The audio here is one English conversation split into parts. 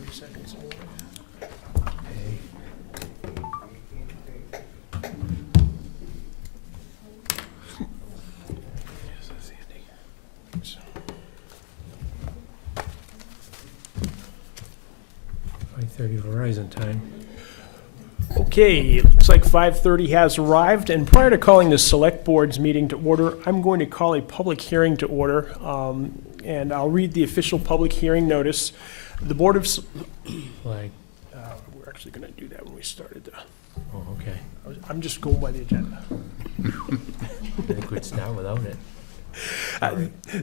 30 seconds. Yes, that's Andy. So. 5:30 Verizon time. Okay, it looks like 5:30 has arrived, and prior to calling the Select Board's meeting to order, I'm going to call a public hearing to order, and I'll read the official public hearing notice. The Board of... Like, we're actually going to do that when we started. oh, okay. I'm just going by the agenda. Then could start without it.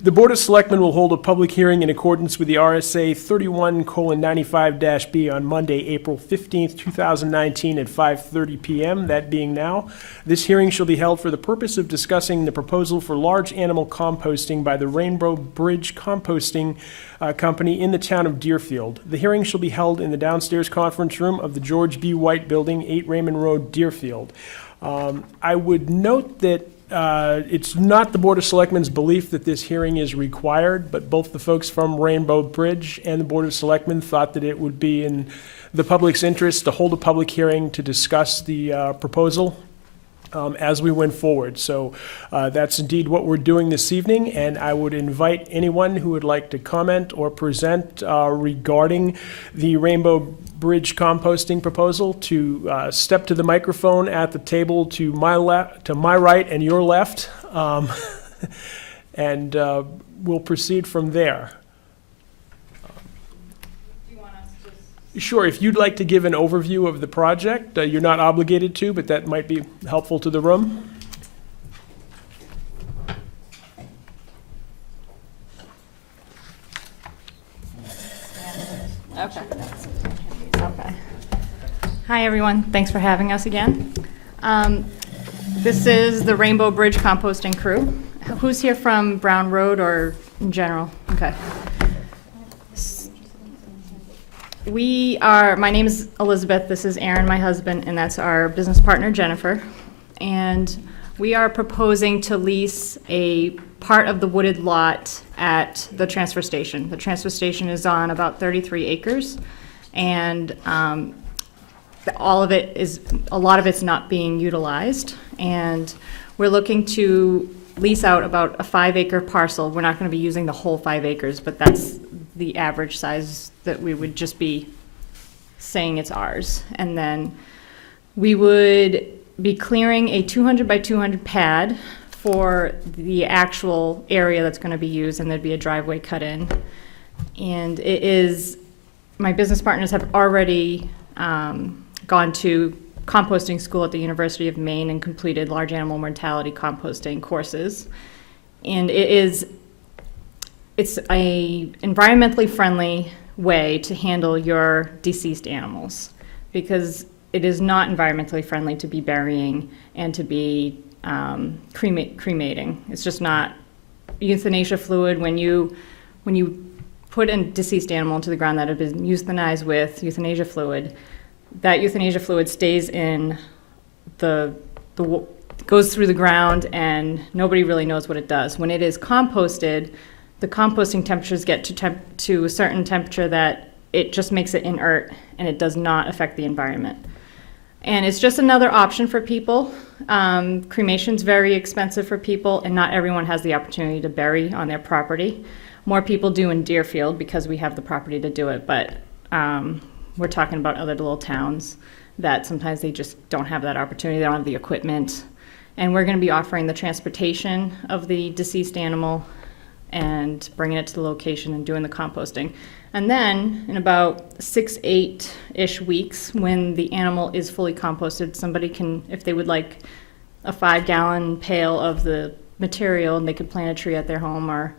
The Board of Selectmen will hold a public hearing in accordance with the RSA 31:95-B on Monday, April 15th, 2019 at 5:30 PM, that being now. This hearing shall be held for the purpose of discussing the proposal for large animal composting by the Rainbow Bridge Composting Company in the town of Deerfield. The hearing shall be held in the downstairs conference room of the George B. White Building, 8 Raymond Road, Deerfield. I would note that it's not the Board of Selectmen's belief that this hearing is required, but both the folks from Rainbow Bridge and the Board of Selectmen thought that it would be in the public's interest to hold a public hearing to discuss the proposal as we went forward. So that's indeed what we're doing this evening, and I would invite anyone who would like to comment or present regarding the Rainbow Bridge composting proposal to step to the microphone at the table to my right and your left, and we'll proceed from there. Sure, if you'd like to give an overview of the project, you're not obligated to, but that might be helpful to the room. Okay. Okay. Hi, everyone. Thanks for having us again. This is the Rainbow Bridge Composting Crew. Who's here from Brown Road or in general? Okay. My name is Elizabeth, this is Aaron, my husband, and that's our business partner, Jennifer. And we are proposing to lease a part of the wooded lot at the transfer station. The transfer station is on about 33 acres, and a lot of it's not being utilized. And we're looking to lease out about a 5-acre parcel. We're not going to be using the whole 5 acres, but that's the average size that we would just be saying it's ours. And then we would be clearing a 200 by 200 pad for the actual area that's going to be used, and there'd be a driveway cut in. And it is, my business partners have already gone to composting school at the University of Maine and completed large animal mortality composting courses. And it's a environmentally friendly way to handle your deceased animals, because it is not environmentally friendly to be burying and to be cremating. It's just not. Euthanasia fluid, when you put a deceased animal into the ground that has been euthanized with euthanasia fluid, that euthanasia fluid stays in goes through the ground, and nobody really knows what it does. When it is composted, the composting temperatures get to a certain temperature that it just makes it inert, and it does not affect the environment. And it's just another option for people. Cremation's very expensive for people, and not everyone has the opportunity to bury on their property. More people do in Deerfield because we have the property to do it, but we're talking about other little towns that sometimes they just don't have that opportunity, they don't have the equipment. And we're going to be offering the transportation of the deceased animal and bringing it to the location and doing the composting. And then in about 6-8-ish weeks, when the animal is fully composted, somebody can, if they would like a 5-gallon pail of the material, and they could plant a tree at their home, or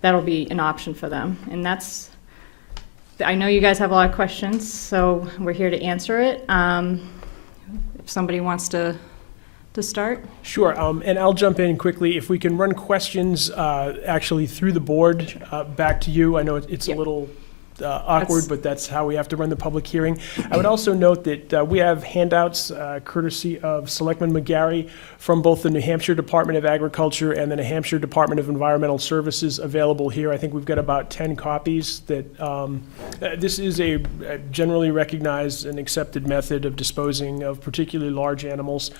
that'll be an option for them. And that's, I know you guys have a lot of questions, so we're here to answer it. If somebody wants to start. Sure, and I'll jump in quickly. If we can run questions actually through the board back to you. I know it's Yep. a little awkward, but that's how we have to run the public hearing. I would also note that we have handouts courtesy of Selectman McGarry from both the New Hampshire Department of Agriculture and the New Hampshire Department of Environmental Services available here. I think we've got about 10 copies that, this is a generally recognized and accepted method of disposing of particularly large animals.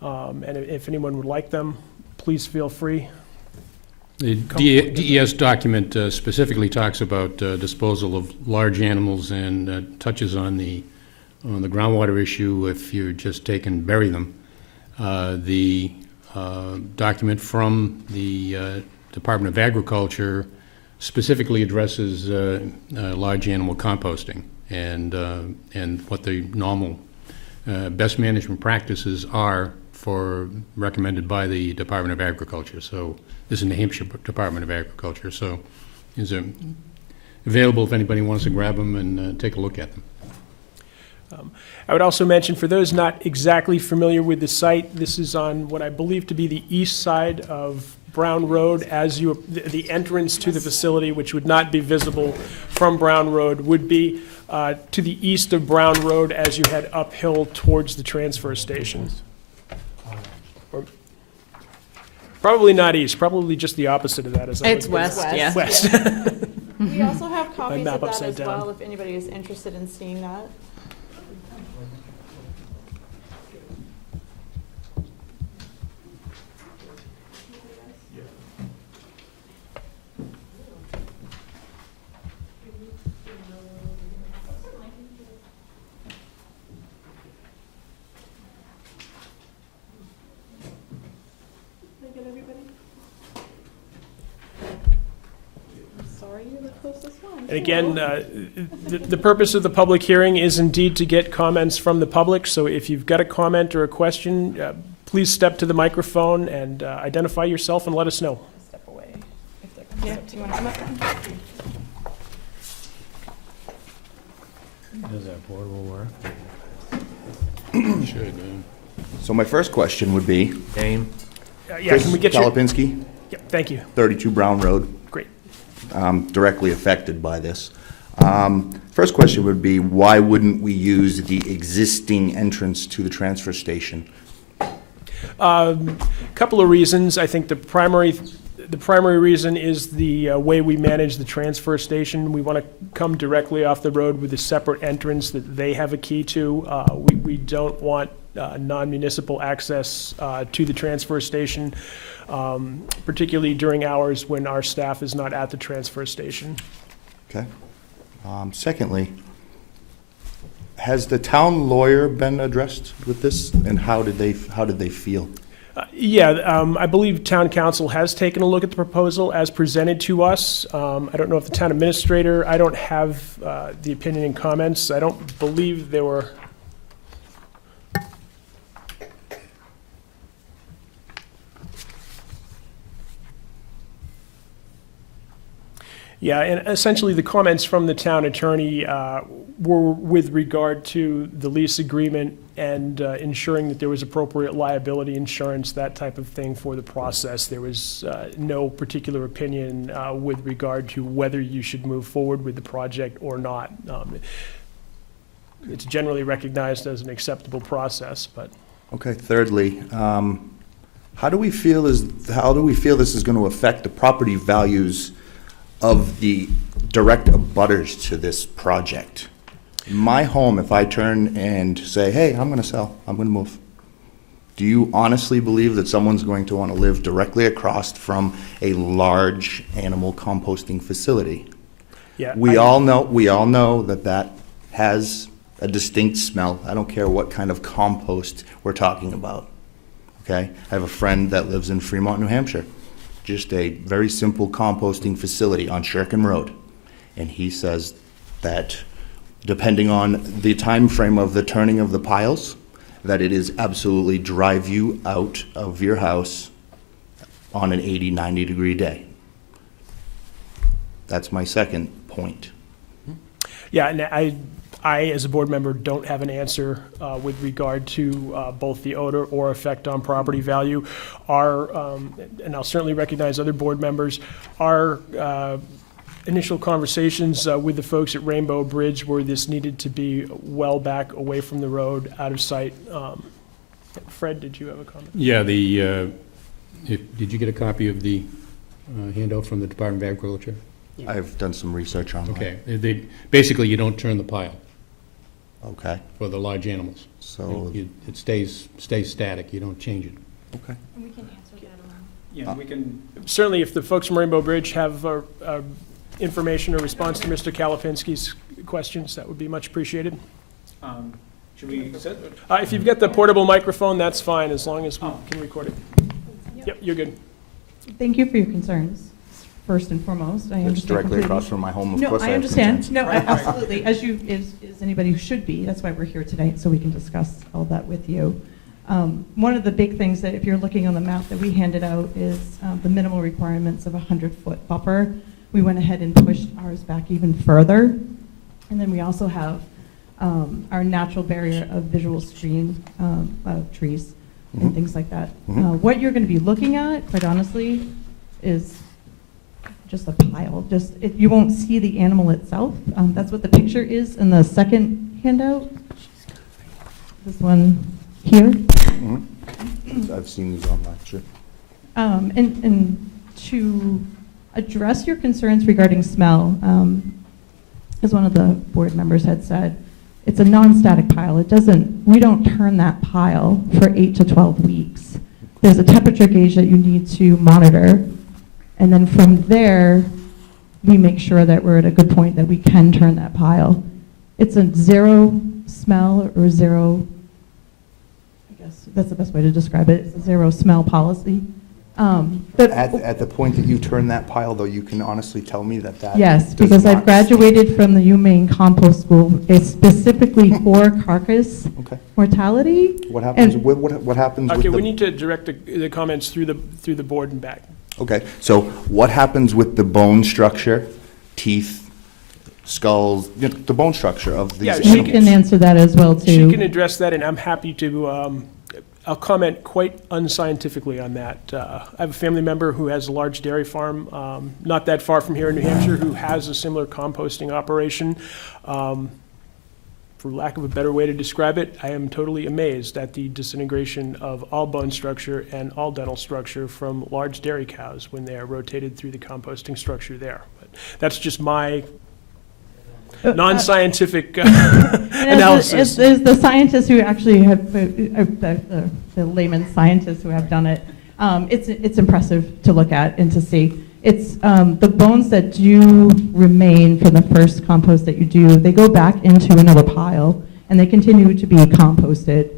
And if anyone would like them, please feel free. The DES document specifically talks about disposal of large animals and touches on the groundwater issue if you just take and bury them. The document from the Department of Agriculture specifically addresses large animal composting and what the normal best management practices are recommended by the Department of Agriculture. So this is New Hampshire Department of Agriculture. So is available if anybody wants to grab them and take a look at them. I would also mention, for those not exactly familiar with the site, this is on what I believe to be the east side of Brown Road. As you, the entrance to the facility, which would not be visible from Brown Road, would be to the east of Brown Road as you head uphill towards the transfer station. Probably not east, probably just the opposite of that. It's west, yeah. West. We also have copies map of that upside as down. well, if anybody is interested in seeing that. Did I get everybody? I'm sorry, you're the closest one. And again, the purpose of the public hearing is indeed to get comments from the public. So if you've got a comment or a question, please step to the microphone and identify yourself and let us know. Step away. If they're gonna step. Do you want to come up then? Does that portable work? Should. So my first question would be, Name? Yeah, can we get your, Kalapinski, yeah, thank you. 32 Brown Road, Great. directly affected by this. First question would be, why wouldn't we use the existing entrance to the transfer station? Couple of reasons. I think the primary reason is the way we manage the transfer station. We want to come directly off the road with a separate entrance that they have a key to. We don't want non-municipal access to the transfer station, particularly during hours when our staff is not at the transfer station. Okay. Secondly, has the town lawyer been addressed with this, and how did they feel? I believe town council has taken a look at the proposal as presented to us. I don't know if the town administrator, I don't have the opinion and comments. I don't believe there were. Yeah, and essentially the comments from the town attorney were with regard to the lease agreement and ensuring that there was appropriate liability insurance, that type of thing for the process. There was no particular opinion with regard to whether you should move forward with the project or not. It's generally recognized as an acceptable process, but. Okay, thirdly, how do we feel this is going to affect the property values of the direct abutters to this project? My home, if I turn and say, hey, I'm going to sell, I'm going to move, do you honestly believe that someone's going to want to live directly across from a large animal composting facility? Yeah, We all know that has a distinct smell. I don't care what kind of compost we're talking about. Okay? I have a friend that lives in Fremont, New Hampshire. Just a very simple composting facility on Shirkin Road. And he says that depending on the time frame of the turning of the piles, that it is absolutely drive you out of your house on an 80, 90 degree day. That's my second point. Yeah, and I, as a board member, don't have an answer with regard to both the odor or effect on property value. And I'll certainly recognize other board members, our initial conversations with the folks at Rainbow Bridge where this needed to be well back away from the road, out of sight. Fred, did you have a comment? Yeah, did you get a copy of the handout from the Department of Agriculture? I've done some research on that. Okay, basically, you don't turn the pile Okay, for the large animals. so, It stays static, you don't change it. okay. And we can answer that around. Yeah, we can, Certainly, if the folks from Rainbow Bridge have information or response to Mr. Kalapinski's questions, that would be much appreciated. should we sit? If you've got the portable microphone, that's fine, as long as we can record it. Yep, you're good. Thank you for your concerns, first and foremost. I It's understand directly completely. across from my home, of No, course I I have understand. concerns. No, Right, right. absolutely, as you, as anybody who should be. That's why we're here tonight, so we can discuss all that with you. One of the big things that, if you're looking on the map that we handed out, is the minimal requirements of a 100-foot buffer. We went ahead and pushed ours back even further. And then we also have our natural barrier of visual screen of trees and Mhm. things like that. Mhm. What you're going to be looking at, quite honestly, is just a pile. You won't see the animal itself. That's what the picture is in the second handout. This one here. Mhm. I've seen these online, sure. And to address your concerns regarding smell, as one of the board members had said, it's a non-static pile. We don't turn that pile for 8 to 12 weeks. There's a temperature gauge that you need to monitor. And then from there, we make sure that we're at a good point that we can turn that pile. It's a zero smell or zero, I guess that's the best way to describe it. It's a zero smell policy. But At the point that you turn that pile, though, you can honestly tell me that yes, does because I've not- graduated from the UMaine Compost School. It's specifically for carcass Okay. mortality. What happens, And- what happens with Okay, the... we need to direct the comments through the board and back. Okay, so what happens with the bone structure, teeth, skulls, the bone structure of these Yeah, You animals? can answer that as well, She too. can address that, and I'm happy to, I'll comment quite unscientifically on that. I have a family member who has a large dairy farm, not that far from here in New Hampshire, who has a similar composting operation. For lack of a better way to describe it, I am totally amazed at the disintegration of all bone structure and all dental structure from large dairy cows when they are rotated through the composting structure there. But that's just my non-scientific analysis. As the scientists who actually have, the layman scientists who have done it, it's impressive to look at and to see. It's the bones that do remain from the first compost that you do, they go back into another pile and they continue to be composted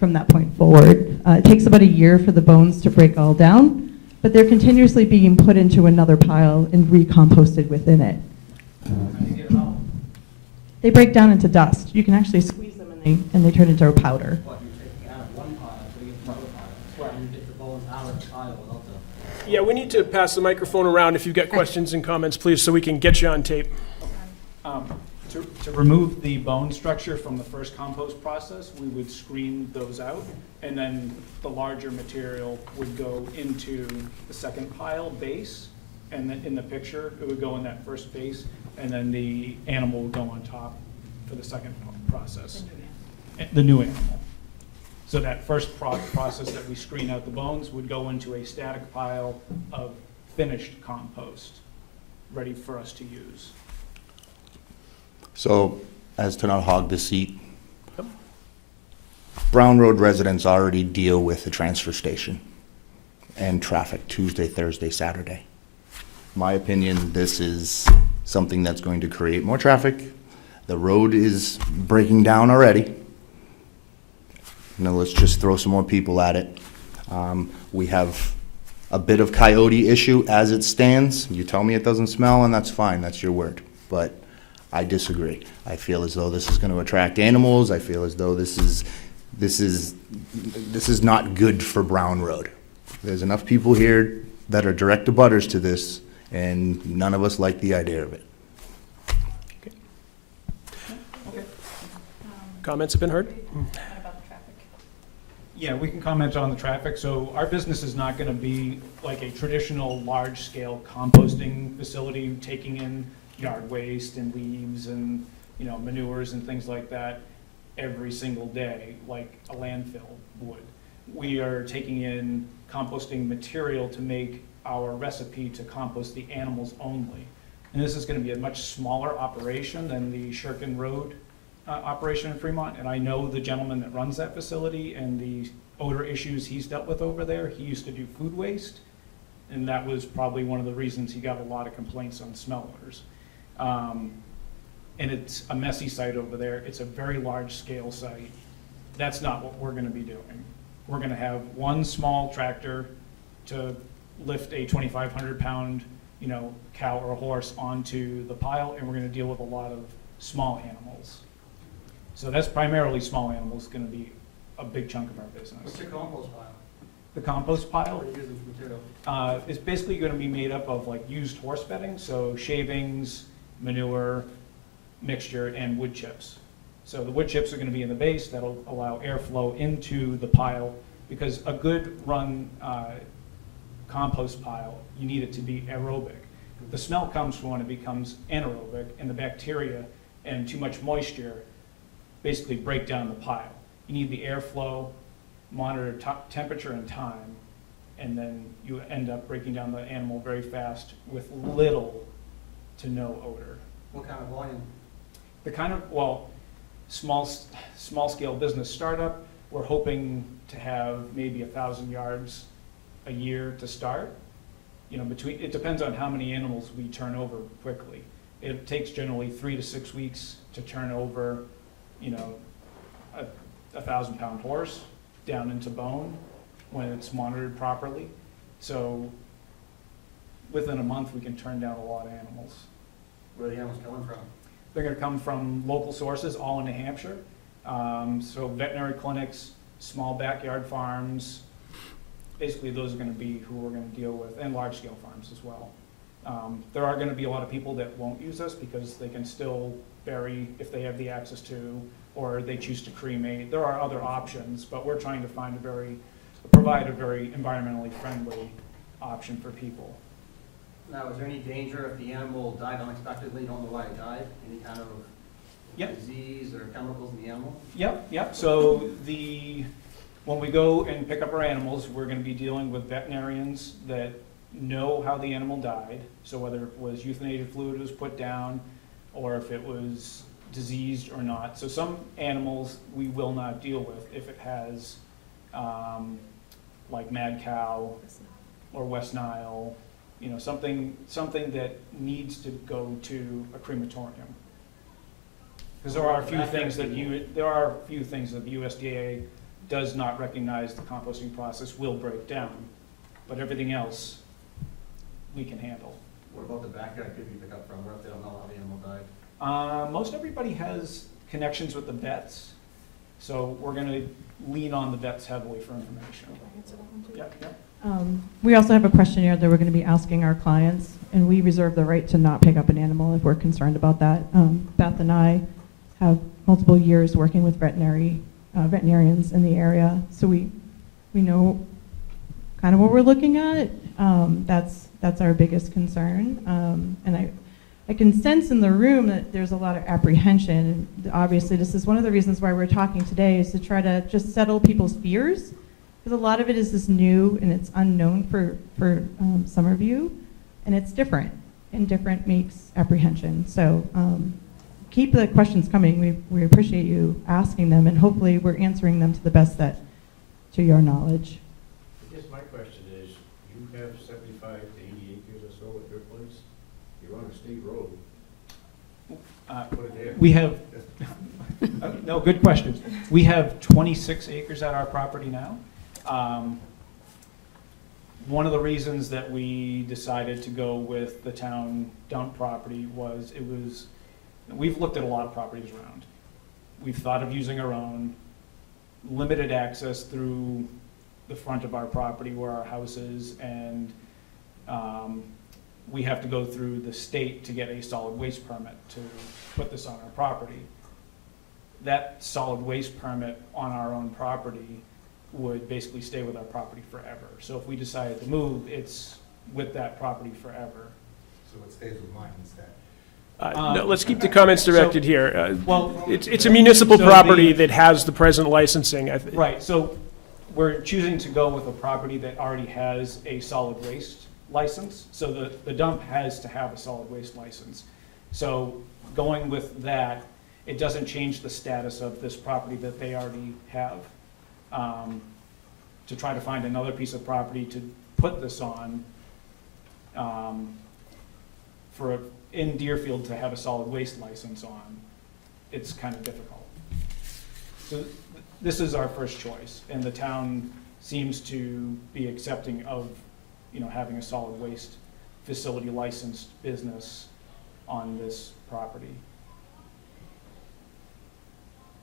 from that point forward. It takes about a year for the bones to break all down, but they're continuously being put into another pile and recomposted within it. They break down into dust. You can actually squeeze them and they turn into a powder. What, you're taking out of one pile, putting it in another pile? That's why you get the bones out of the pile without the... Yeah, we need to pass the microphone around if you've got questions and comments, please, so we can get you on tape. To remove the bone structure from the first compost process, we would screen those out, and then the larger material would go into the second pile base, and then in the picture, it would go in that first base, and then the animal would go on top for the second process. The new animal. So that first process that we screen out the bones would go into a static pile of finished compost, ready for us to use. So, as to not hog the seat, Brown Road residents already deal with the transfer station and traffic Tuesday, Thursday, Saturday. My opinion, this is something that's going to create more traffic. The road is breaking down already. Now, let's just throw some more people at it. We have a bit of coyote issue as it stands. You tell me it doesn't smell, and that's fine, that's your word. But I disagree. I feel as though this is going to attract animals. I feel as though this is not good for Brown Road. There's enough people here that are direct abutters to this, and none of us like the idea of it. Comments have been heard? What about the traffic? Yeah, we can comment on the traffic. So our business is not going to be like a traditional large-scale composting facility, taking in yard waste and leaves and, manures and things like that every single day, like a landfill would. We are taking in composting material to make our recipe to compost the animals only. And this is going to be a much smaller operation than the Shirkin Road operation in Fremont, and I know the gentleman that runs that facility and the odor issues he's dealt with over there. He used to do food waste, and that was probably one of the reasons he got a lot of complaints on smell odors. And it's a messy site over there. It's a very large-scale site. That's not what we're gonna be doing. We're gonna have one small tractor to lift a 2,500-pound, cow or horse onto the pile, and we're gonna deal with a lot of small animals. So that's primarily small animals, gonna be a big chunk of our What's business. your compost pile? The compost pile What do you use as material? is basically gonna be made up of like used horse bedding, so shavings, manure, mixture, and wood chips. So the wood chips are gonna be in the base, that'll allow airflow into the pile, because a good run compost pile, you need it to be aerobic. The smell comes from when it becomes anaerobic, and the bacteria and too much moisture basically break down the pile. You need the airflow, monitor temperature and time, and then you end up breaking down the animal very fast with little to no odor. What kind of volume? The kind of, small scale business startup, we're hoping to have maybe 1,000 yards a year to start. It depends on how many animals we turn over quickly. It takes generally 3 to 6 weeks to turn over, a 1,000-pound horse down into bone when it's monitored properly. So within a month, we can turn down a lot of animals. Where are the animals coming from? They're gonna come from local sources, all in New Hampshire. So veterinary clinics, small backyard farms, basically those are gonna be who we're gonna deal with, and large-scale farms as well. There are gonna be a lot of people that won't use us because they can still bury if they have the access to, or they choose to cremate. There are other options, but we're trying to provide a very environmentally friendly option for people. Now, is there any danger if the animal died unexpectedly, you don't know why it died? Any kind of Yep. disease or chemicals in the animal? Yep. So when we go and pick up our animals, we're gonna be dealing with veterinarians that know how the animal died. So whether it was euthanated fluid was put down, or if it was diseased or not. So some animals we will not deal with if it has, like mad cow or West Nile, something that needs to go to a crematorium. Because there are a few things that the USDA does not recognize the composting process will break down, but everything else we can handle. What about the backyard people you pick up from? What if they don't know how the animal died? Most everybody has connections with the vets, so we're gonna lean on the vets heavily for information. Yep. We also have a questionnaire that we're going to be asking our clients, and we reserve the right to not pick up an animal if we're concerned about that. Beth and I have multiple years working with veterinarians in the area, so we know kind of what we're looking at. That's our biggest concern, and I can sense in the room that there's a lot of apprehension. Obviously, this is one of the reasons why we're talking today, is to try to just settle people's fears, because a lot of it is this new and it's unknown for some of you, and it's different, and different makes apprehension. So keep the questions coming. We appreciate you asking them, and hopefully we're answering them to the best to your knowledge. I guess my question is, you have 75 to 80 acres or so at your place? You're on a state road. Put it there. We have, no, good question. We have 26 acres at our property now. One of the reasons that we decided to go with the town dump property was we've looked at a lot of properties around. We've thought of using our own, limited access through the front of our property where our house is, and we have to go through the state to get a solid waste permit to put this on our property. That solid waste permit on our own property would basically stay with our property forever. So if we decided to move, it's with that property forever. So it stays with mine instead. No, let's keep the comments directed here. Well, It's a municipal So the- property that has the present licensing. right, so we're choosing to go with a property that already has a solid waste license. So the dump has to have a solid waste license. So going with that, it doesn't change the status of this property that they already have. To try to find another piece of property to put this on, in Deerfield to have a solid waste license on, it's kind of difficult. So this is our first choice, and the town seems to be accepting of, having a solid waste facility licensed business on this property.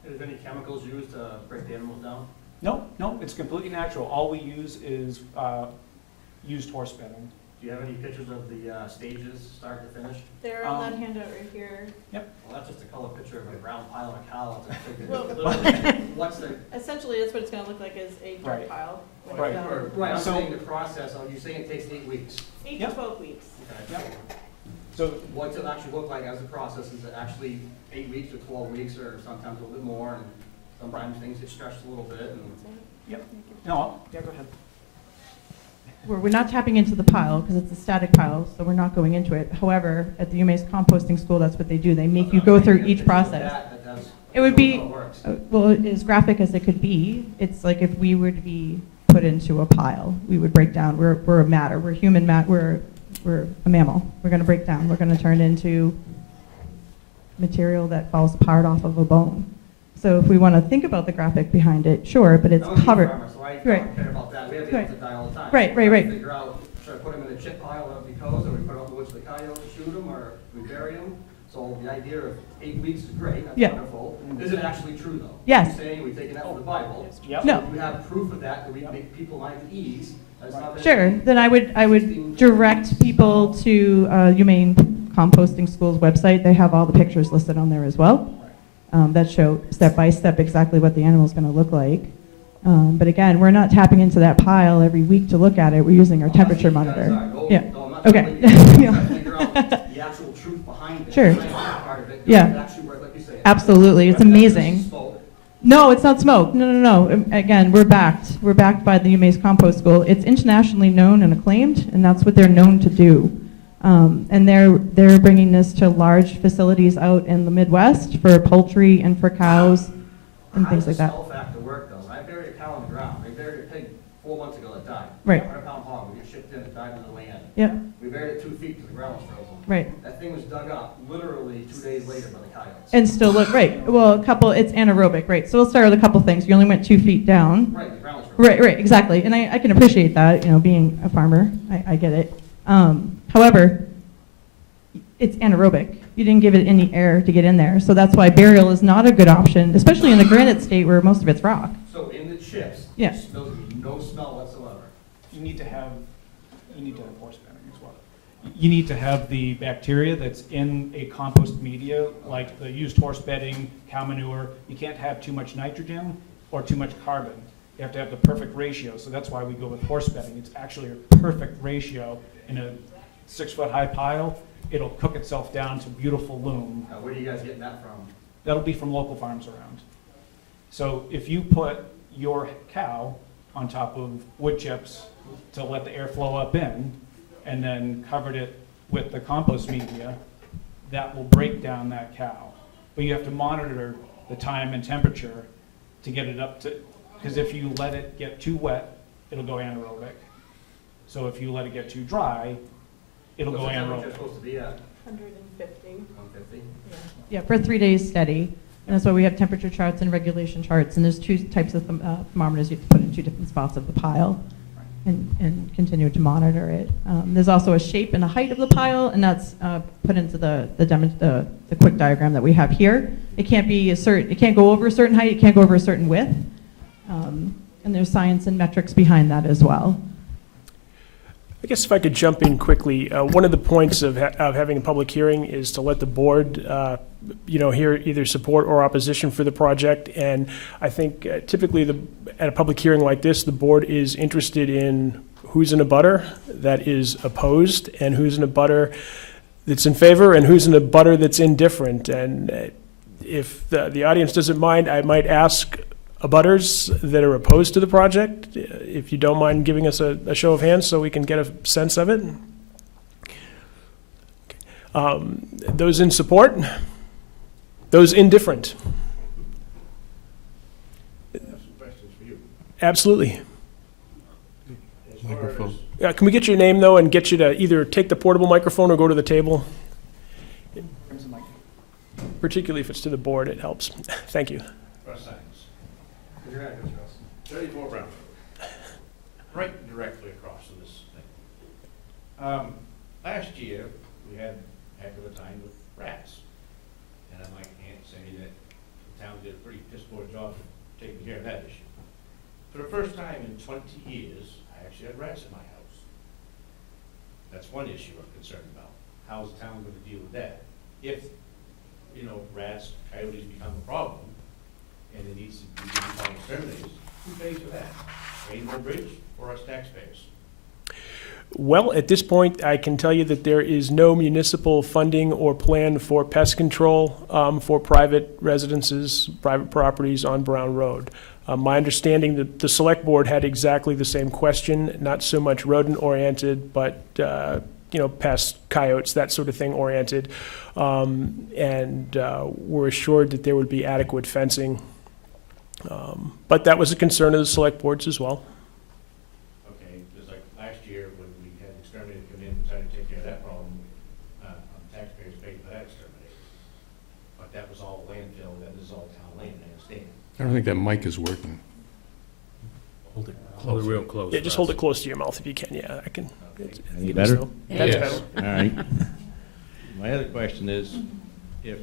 Is there any chemicals used to break the animals down? No, it's completely natural. All we use is used horse bedding. Do you have any pictures of the stages, start to finish? They're on that handout right here. Well, that's just a color picture of a brown pile of a cow. Well- What's the, Essentially, that's what it's gonna look like, is a dirt Right. pile. with, Right. right, I'm So- saying the process, you're saying it takes 8 weeks. 8 Yep. to 12 weeks. Okay. So What's it actually look like as a process? Is it actually 8 weeks or 12 weeks or sometimes a little bit more? And sometimes things get stretched a little bit and. no, yeah, go ahead. We're not tapping into the pile because it's a static pile, so we're not going into it. However, at the UMass Composting School, that's what they do. They make you go through each process. It would be, How it works. well, as graphic as it could be, it's like if we were to be put into a pile, we would break down. We're a matter. We're human we're a mammal. We're going to break down. We're going to turn into material that falls apart off of a bone. So if we want to think about the graphic behind it, sure, but it's I'm a meat covered. farmer, so I Right. don't care about that. We have Right. animals that die all the time. Right. Figure out, should I put them in a chip pile that we goes, or we put them out in the woods with the coyote to shoot them, or we bury them? So the idea of 8 weeks is great, that's Yeah. wonderful. Is it actually true, though? Yes. You're saying we're taking that from the Bible. Yep. No. You have proof of that, that we make people mind at ease. That's not that- Sure, then I would direct people to UMaine Composting School's website. They have all the pictures listed on there as well, that show step by step exactly what the animal's going to look like. But again, we're not tapping into that pile every week to look at it. We're using our temperature monitor. Yeah. No, I'm not Okay. telling you. I'm Yeah. trying to figure out the actual truth behind it. Sure. The scientific part of it. Yeah. Does it actually work like you say? Absolutely, it's That's just amazing. smoke. No, it's not smoke. No. Again, we're backed. We're backed by the UMass Compost School. It's internationally known and acclaimed, and that's what they're known to do. And they're bringing this to large facilities out in the Midwest for poultry and for cows and things like How that. does the smell factor work, though? I buried a cow on the ground. I buried a pig 4 months ago that died. Right. 100-pound hog. We get shipped in, it died on the way in. Yep, We buried it 2 feet because the ground was frozen. right. That thing was dug up literally 2 days later by the coyotes. And still look, right. Well, it's anaerobic, right. So we'll start with a couple things. You only went 2 feet down. Right, the ground was frozen. Right, exactly. And I can appreciate that, being a farmer, I get it. However, it's anaerobic. You didn't give it any air to get in there. So that's why burial is not a good option, especially in the granite state where most of it's rock. So in the chips, Yeah. there's no smell whatsoever. You need to have horse bedding as well. You need to have the bacteria that's in a compost media, like the used horse bedding, cow manure. You can't have too much nitrogen or too much carbon. You have to have the perfect ratio, so that's why we go with horse bedding. It's actually a perfect ratio. In a 6-foot-high pile, it'll cook itself down to beautiful loam. Where are you guys getting that from? That'll be from local farms around. So if you put your cow on top of wood chips to let the air flow up in, and then covered it with the compost media, that will break down that cow. But you have to monitor the time and temperature to get it up to, because if you let it get too wet, it'll go anaerobic. So if you let it get too dry, it'll go What's the temperature anaerobic. supposed to be at? 150. 150? Yeah, for 3 days steady. And that's why we have temperature charts and regulation charts. And there's 2 types of thermometers you have to put in 2 different spots of the pile and continue to monitor it. There's also a shape and a height of the pile, and that's put into the quick diagram that we have here. It can't be it can't go over a certain height, it can't go over a certain width. And there's science and metrics behind that as well. I guess if I could jump in quickly, one of the points of having a public hearing is to let the board, hear either support or opposition for the project. And I think typically, at a public hearing like this, the board is interested in who's in a butter that is opposed, and who's in a butter that's in favor, and who's in a butter that's indifferent. And if the audience doesn't mind, I might ask abutters that are opposed to the project, if you don't mind giving us a show of hands so we can get a sense of it. Those in support? Those indifferent? I have some questions for you. Absolutely. As far Microphone. as, Can we get your name, though, and get you to either take the portable microphone or go to the table? Here's the mic. Particularly if it's to the board, it helps. Thank you. Russ Sines, Your address, Russ. 34 Brown Road, right directly across from this thing. Last year, we had a heck of a time with rats. And I might can't say that the town did a pretty piss poor job of taking care of that issue. For the first time in 20 years, I actually had rats in my house. That's one issue I'm concerned about. How's the town gonna deal with that? If, rats, coyotes become a problem, and it needs to be exterminated, who pays for that? Rainbow Bridge or us taxpayers? Well, at this point, I can tell you that there is no municipal funding or plan for pest control for private residences, private properties on Brown Road. My understanding that the select board had exactly the same question, not so much rodent-oriented, but, pest, coyotes, that sort of thing oriented. And were assured that there would be adequate fencing. But that was a concern of the select boards as well. Okay, just like last year when we had exterminator come in and try to take care of that problem, taxpayers paid for that exterminator. But that was all landfill, that is all town land, I understand. I don't think that mic is working. Hold it real close. Yeah, just hold it close to your mouth if you can. Yeah, I can. Okay. I Any think better? so. That's Yes. better. All right. My other question is, if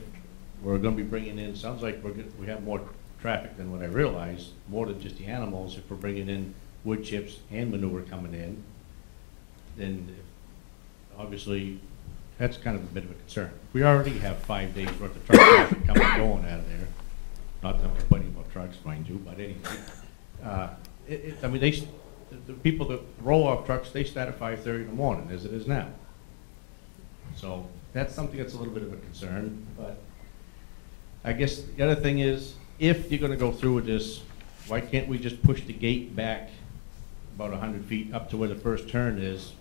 we're gonna be bringing in, sounds like we have more traffic than what I realized, more than just the animals, if we're bringing in wood chips and manure coming in, then obviously, that's kind of a bit of a concern. We already have 5 days worth of truck traffic coming and going out of there. Not that I'm complaining about trucks, mind you, but anyway. The people that roll off trucks, they start at 5:30 in the morning, as it is now. So that's something that's a little bit of a concern, but I guess the other thing is, if you're gonna go through with this, why can't we just push the gate back about 100 feet up to where the first turn is,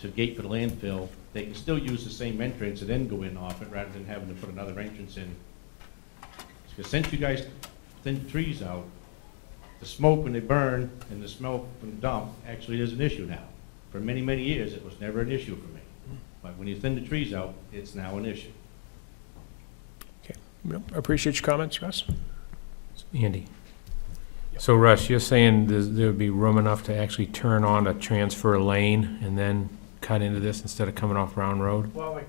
to gate for the landfill? They can still use the same entrance and then go in off it, rather than having to put another entrance in. Because since you guys thinned the trees out, the smoke when they burn and the smell from the dump actually is an issue now. For many, many years, it was never an issue for me. But when you thin the trees out, it's now an issue. I appreciate your comments, Russ. Andy. So Russ, you're saying there would be room enough to actually turn on a transfer lane and then cut into this instead of coming off Brown Road? Well,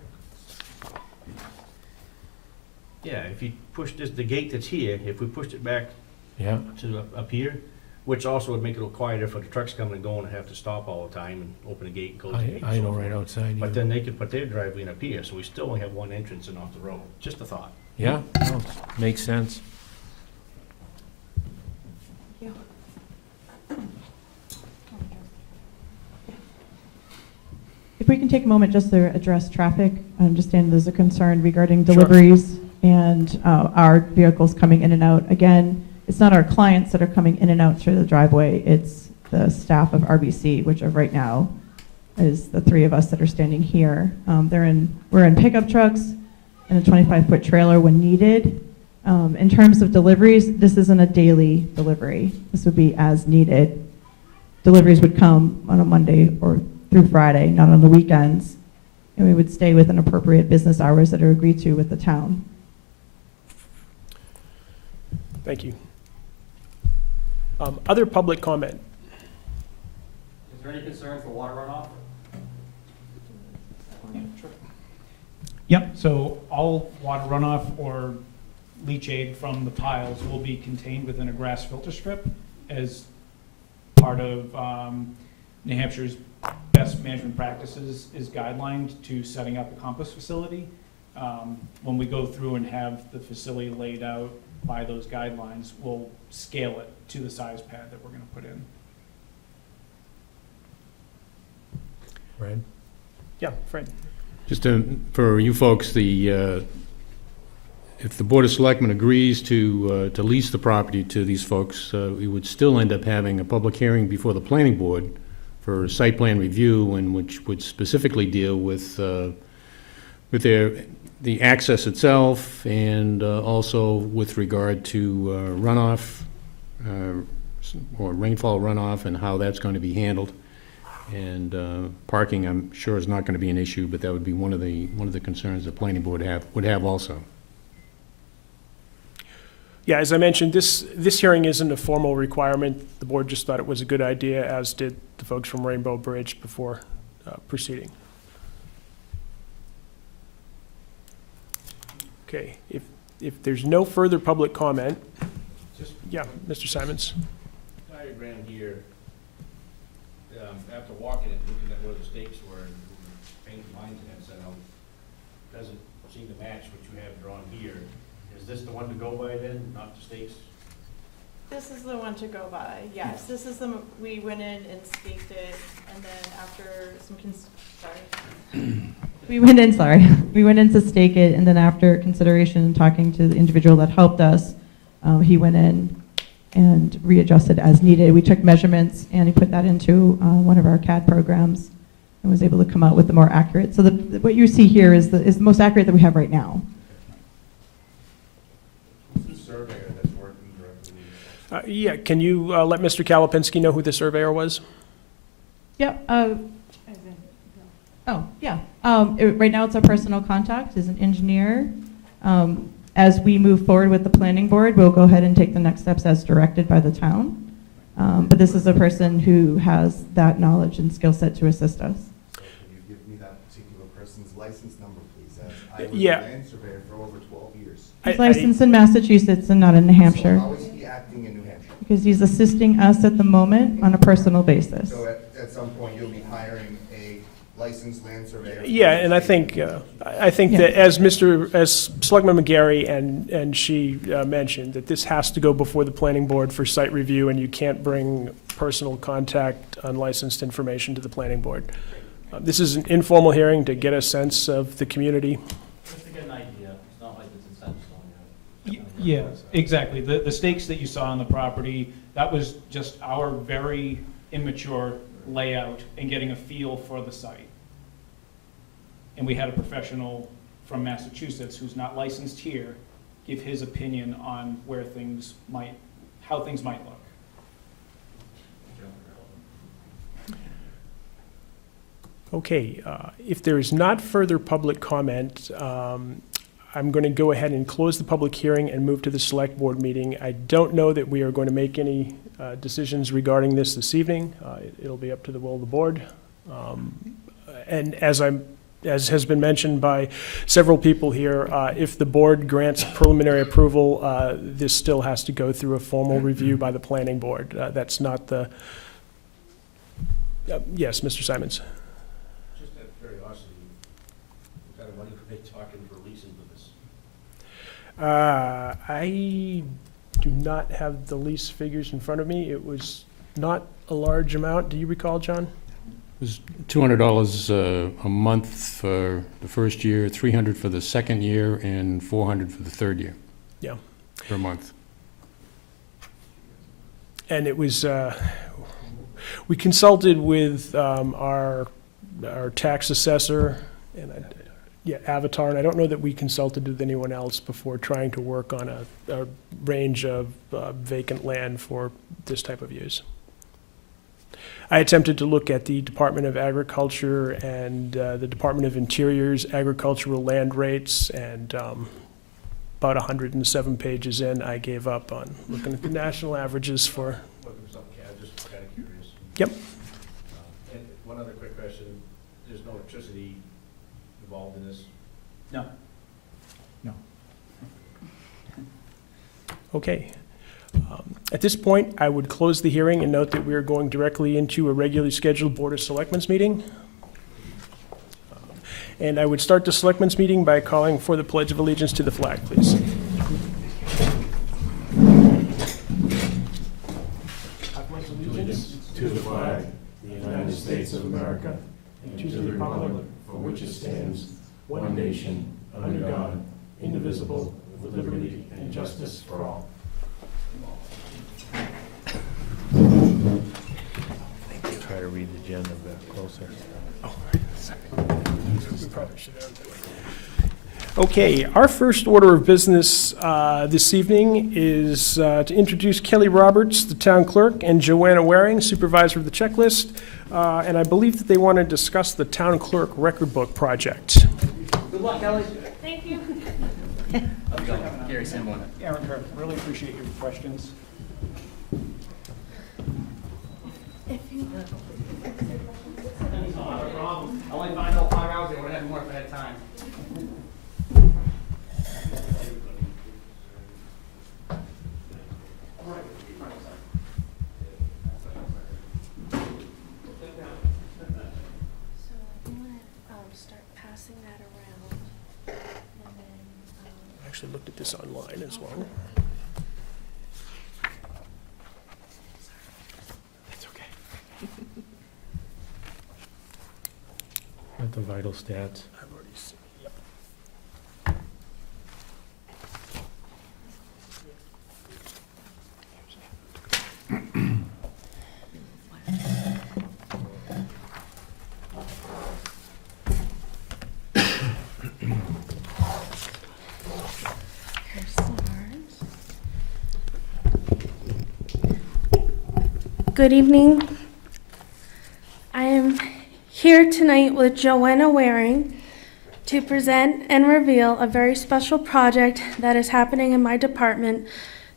yeah, if you push this, the gate that's here, if we pushed it back Yeah, to up here, which also would make it a little quieter for the trucks coming and going and have to stop all the time and open the gate and close the gate. I and know so right forth. outside. But then they could put their driveway in up here, so we still only have one entrance in off the road. Just a thought. Yeah, no, makes sense. If we can take a moment just to address traffic, I understand there's a concern regarding deliveries and our vehicles coming in and out. Again, it's not our clients that are coming in and out through the driveway, it's the staff of RBC, which are right now is the three of us that are standing here. We're in pickup trucks and a 25-foot trailer when needed. In terms of deliveries, this isn't a daily delivery. This would be as needed. Deliveries would come on a Monday or through Friday, not on the weekends. And we would stay within appropriate business hours that are agreed to with the town. Thank you. Other public comment? Is there any concern for water runoff? Yep, so all water runoff or leachate from the piles will be contained within a grass filter strip as part of New Hampshire's best management practices is guidelined to setting up a compost facility. When we go through and have the facility laid out, by those guidelines, we'll scale it to the size pad that we're gonna put in. Right? Yeah, Fred? Just for you folks, if the Board of Selectmen agrees to lease the property to these folks, we would still end up having a public hearing before the planning board for a site plan review, and which would specifically deal with the access itself, and also with regard to runoff, or rainfall runoff, and how that's going to be handled. And parking, I'm sure, is not going to be an issue, but that would be one of the concerns the planning board would have also. Yeah, as I mentioned, this hearing isn't a formal requirement. The board just thought it was a good idea, as did the folks from Rainbow Bridge before proceeding. Okay, if there's no further public comment, Just yeah, Mr. Simons? diagram here, after walking it, looking at where the stakes were and painting lines against it, doesn't seem to match what you have drawn here. Is this the one to go by then, not the stakes? This is the one to go by, yes. This is we went in and staked it, and then after some, sorry. We went in to stake it, and then after consideration and talking to the individual that helped us, he went in and readjusted as needed. We took measurements, and he put that into one of our CAD programs and was able to come out with the more accurate. So what you see here is the most accurate that we have right now. Who's the surveyor that's working directly with you? Yeah, can you let Mr. Kalapinski know who the surveyor was? Yep. Right now it's our personal contact, is an engineer. As we move forward with the planning board, we'll go ahead and take the next steps as directed by the town. But this is a person who has that knowledge and skill set to assist us. So can you give me that particular person's license number, please? As I was Yeah. a land surveyor for over 12 years. He's licensed in Massachusetts and not in New Hampshire, So how is he acting in New Hampshire? because he's assisting us at the moment on a personal basis. So at some point, you'll be hiring a licensed land surveyor? Yeah, and I think that as Selectman McGarry and she mentioned, that this has to go before the planning board for site review, and you can't bring personal contact, unlicensed information to the planning board. This is an informal hearing to get a sense of the community. Just to get an idea, it's not like it's in set stone yet. Yeah, exactly. The stakes that you saw on the property, that was just our very immature layout and getting a feel for the site. And we had a professional from Massachusetts who's not licensed here give his opinion on how things might look. Okay, if there is not further public comment, I'm going to go ahead and close the public hearing and move to the select board meeting. I don't know that we are going to make any decisions regarding this evening. It'll be up to the will of the board. And as has been mentioned by several people here, if the board grants preliminary approval, this still has to go through a formal review by the planning board. That's not the, yes, Mr. Simons. Just out of curiosity, what kind of money were they talking for leasing to this? I do not have the lease figures in front of me. It was not a large amount. Do you recall, John? It was $200 a month for the first year, $300 for the second year, and $400 for the third year. Yeah. Per month. And it was, we consulted with our tax assessor, and Avatar, and I don't know that we consulted with anyone else before trying to work on a range of vacant land for this type of use. I attempted to look at the Department of Agriculture and the Department of Interior's agricultural land rates, and about 107 pages in, I gave up on looking at the national averages for. Looking for something, I'm just kind of curious. Yep. And one other quick question, there's no electricity involved in this? No. Okay. At this point, I would close the hearing and note that we are going directly into a regularly scheduled Board of Selectmen's meeting. And I would start the Selectmen's meeting by calling for the Pledge of Allegiance to the flag, please. America and to the republic for which it stands, one nation, under God, indivisible, with liberty and justice for all. Try to read the agenda a bit closer. Okay, our first order of business this evening is to introduce Kelly Roberts, the town clerk, and Joanna Waring, supervisor of the checklist. And I believe that they want to discuss the town clerk record book project. Good luck, Kelly. Thank you. Gary Sanborn. Erica, really appreciate your questions. I only find out 5 hours, they would have more if I had time. So you want to start passing that around, and then, I actually looked at this online as well. That's okay. Got the vital stats. I've already seen, yep. here's Lawrence. Good evening. I am here tonight with Joanna Waring to present and reveal a very special project that is happening in my department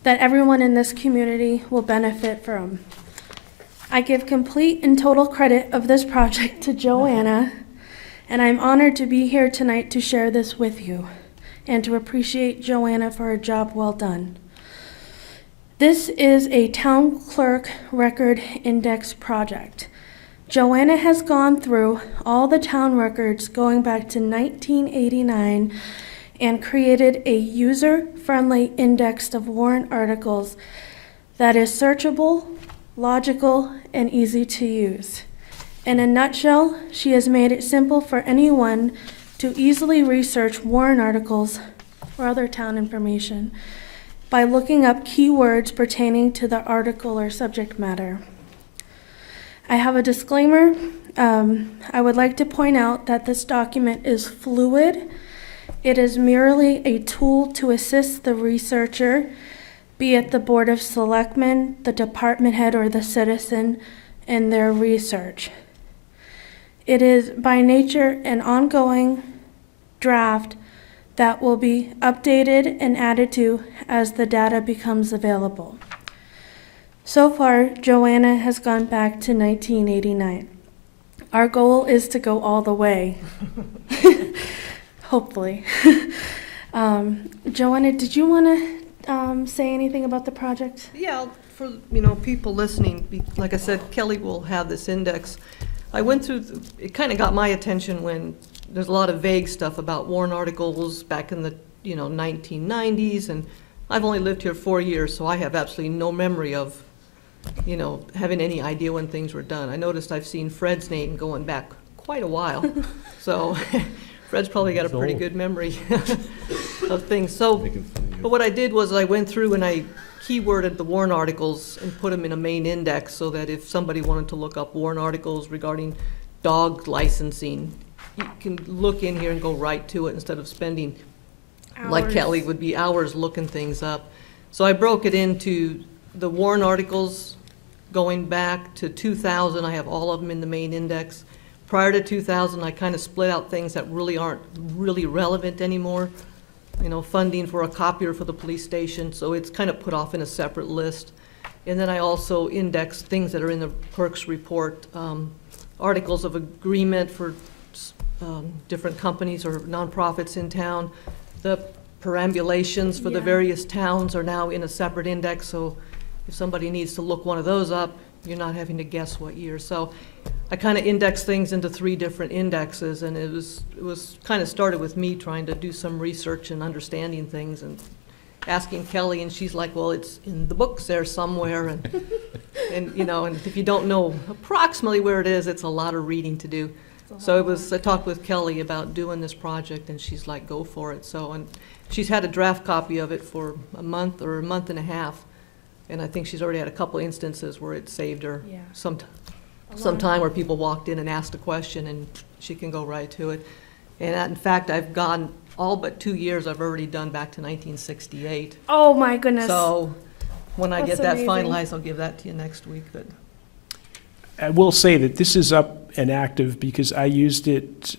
that everyone in this community will benefit from. I give complete and total credit of this project to Joanna, and I'm honored to be here tonight to share this with you and to appreciate Joanna for her job well done. This is a town clerk record index project. Joanna has gone through all the town records going back to 1989 and created a user-friendly index of warrant articles that is searchable, logical, and easy to use. In a nutshell, she has made it simple for anyone to easily research warrant articles or other town information by looking up keywords pertaining to the article or subject matter. I have a disclaimer. I would like to point out that this document is fluid. It is merely a tool to assist the researcher, be it the Board of Selectmen, the department head, or the citizen, in their research. It is by nature an ongoing draft that will be updated and added to as the data becomes available. So far, Joanna has gone back to 1989. Our goal is to go all the way, hopefully. Joanna, did you want to say anything about the project? Yeah, for, people listening, like I said, Kelly will have this index. I went through, it kind of got my attention when there's a lot of vague stuff about warrant articles back in the, 1990s, and I've only lived here 4 years, so I have absolutely no memory of, having any idea when things were done. I noticed I've seen Fred's name going back quite a while, so Fred's probably got a pretty good memory of things. So, but what I did was I went through and I keyworded the warrant articles and put them in a main index so that if somebody wanted to look up warrant articles regarding dog licensing, you can look in here and go right to it instead of spending, like Kelly would be, hours looking things up. So I broke it into the warrant articles going back to 2000. I have all of them in the main index. Prior to 2000, I kind of split out things that really aren't really relevant anymore. Funding for a copier for the police station, so it's kind of put off in a separate list. And then I also index things that are in the clerk's report, articles of agreement for different companies or nonprofits in town. The perambulations for the various towns are now in a separate index, so if somebody needs to look one of those up, you're not having to guess what year. So I kind of index things into 3 different indexes, and it was kind of started with me trying to do some research and understanding things, and asking Kelly, and she's like, well, it's in the books there somewhere, and, you know, and if you don't know approximately where it is, it's a lot of reading to do. So I talked with Kelly about doing this project, and she's like, go for it. So, and she's had a draft copy of it for a month or a month and a half, and I think she's already had a couple instances where it saved her Yeah. some A lot. time where people walked in and asked a question, and she can go right to it. And in fact, I've gone, all but 2 years I've already done back to 1968. Oh my goodness. So when I That's get that amazing. finalized, I'll give that to you next week, but. I will say that this is up and active because I used it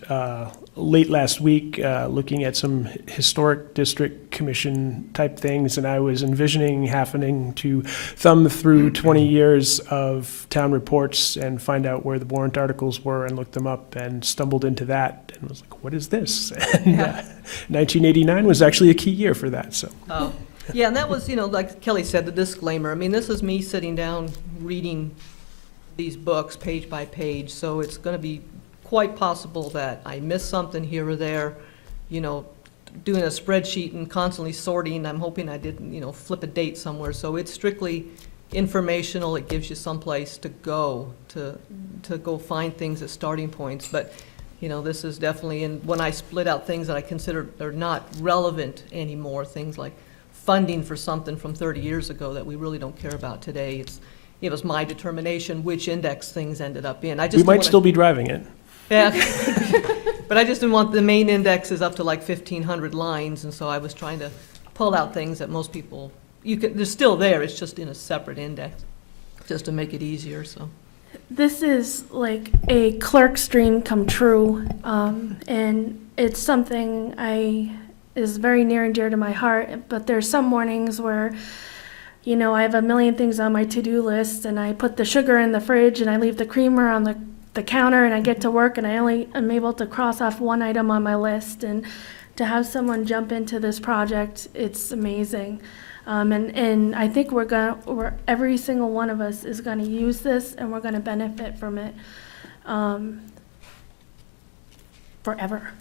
late last week, looking at some historic district commission type things, and I was envisioning having to thumb through 20 years of town reports and find out where the warrant articles were and look them up, and stumbled into that and was like, what is this? And 1989 was actually a key year for that, so. Oh, yeah, and that was, you know, like Kelly said, the disclaimer. I mean, this is me sitting down, reading these books page by page, so it's gonna be quite possible that I miss something here or there, you know, doing a spreadsheet and constantly sorting. I'm hoping I didn't, you know, flip a date somewhere. So it's strictly informational. It gives you someplace to go, to go find things as starting points. But, you know, this is definitely, and when I split out things that I consider are not relevant anymore, things like funding for something from 30 years ago that we really don't care about today, it was my determination which index things ended up in. I just We didn't might wanna- still be driving it. Yeah. But I just didn't want, the main index is up to like 1,500 lines, and so I was trying to pull out things that most people, they're still there, it's just in a separate index, just to make it easier, so. This is like a clerk's dream come true, and it's something is very near and dear to my heart. But there's some mornings where, you know, I have a million things on my to-do list, and I put the sugar in the fridge, and I leave the creamer on the counter, and I get to work, and I only am able to cross off one item on my list. And to have someone jump into this project, it's amazing. And I think every single one of us is gonna use this, and we're gonna benefit from it, forever.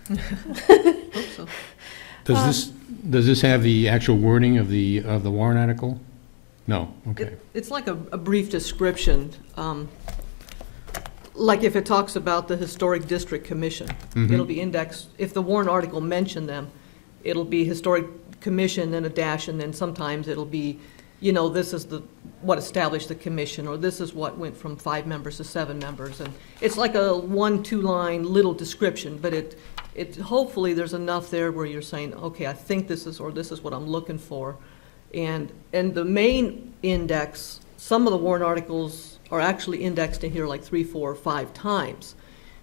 Hope so. Does this have the actual wording of the warrant article? No, okay. It's like a brief description, like if it talks about the Historic District Commission, it'll be indexed, if the warrant article mentioned them, it'll be Historic Commission, then a dash, and then sometimes it'll be, you know, this is what established the commission, or this is what went from 5 members to 7 members, and it's like a 1-2 line little description, but it hopefully there's enough there where you're saying, okay, I think this is what I'm looking for. And the main index, some of the warrant articles are actually indexed in here like 3, 4, or 5 times,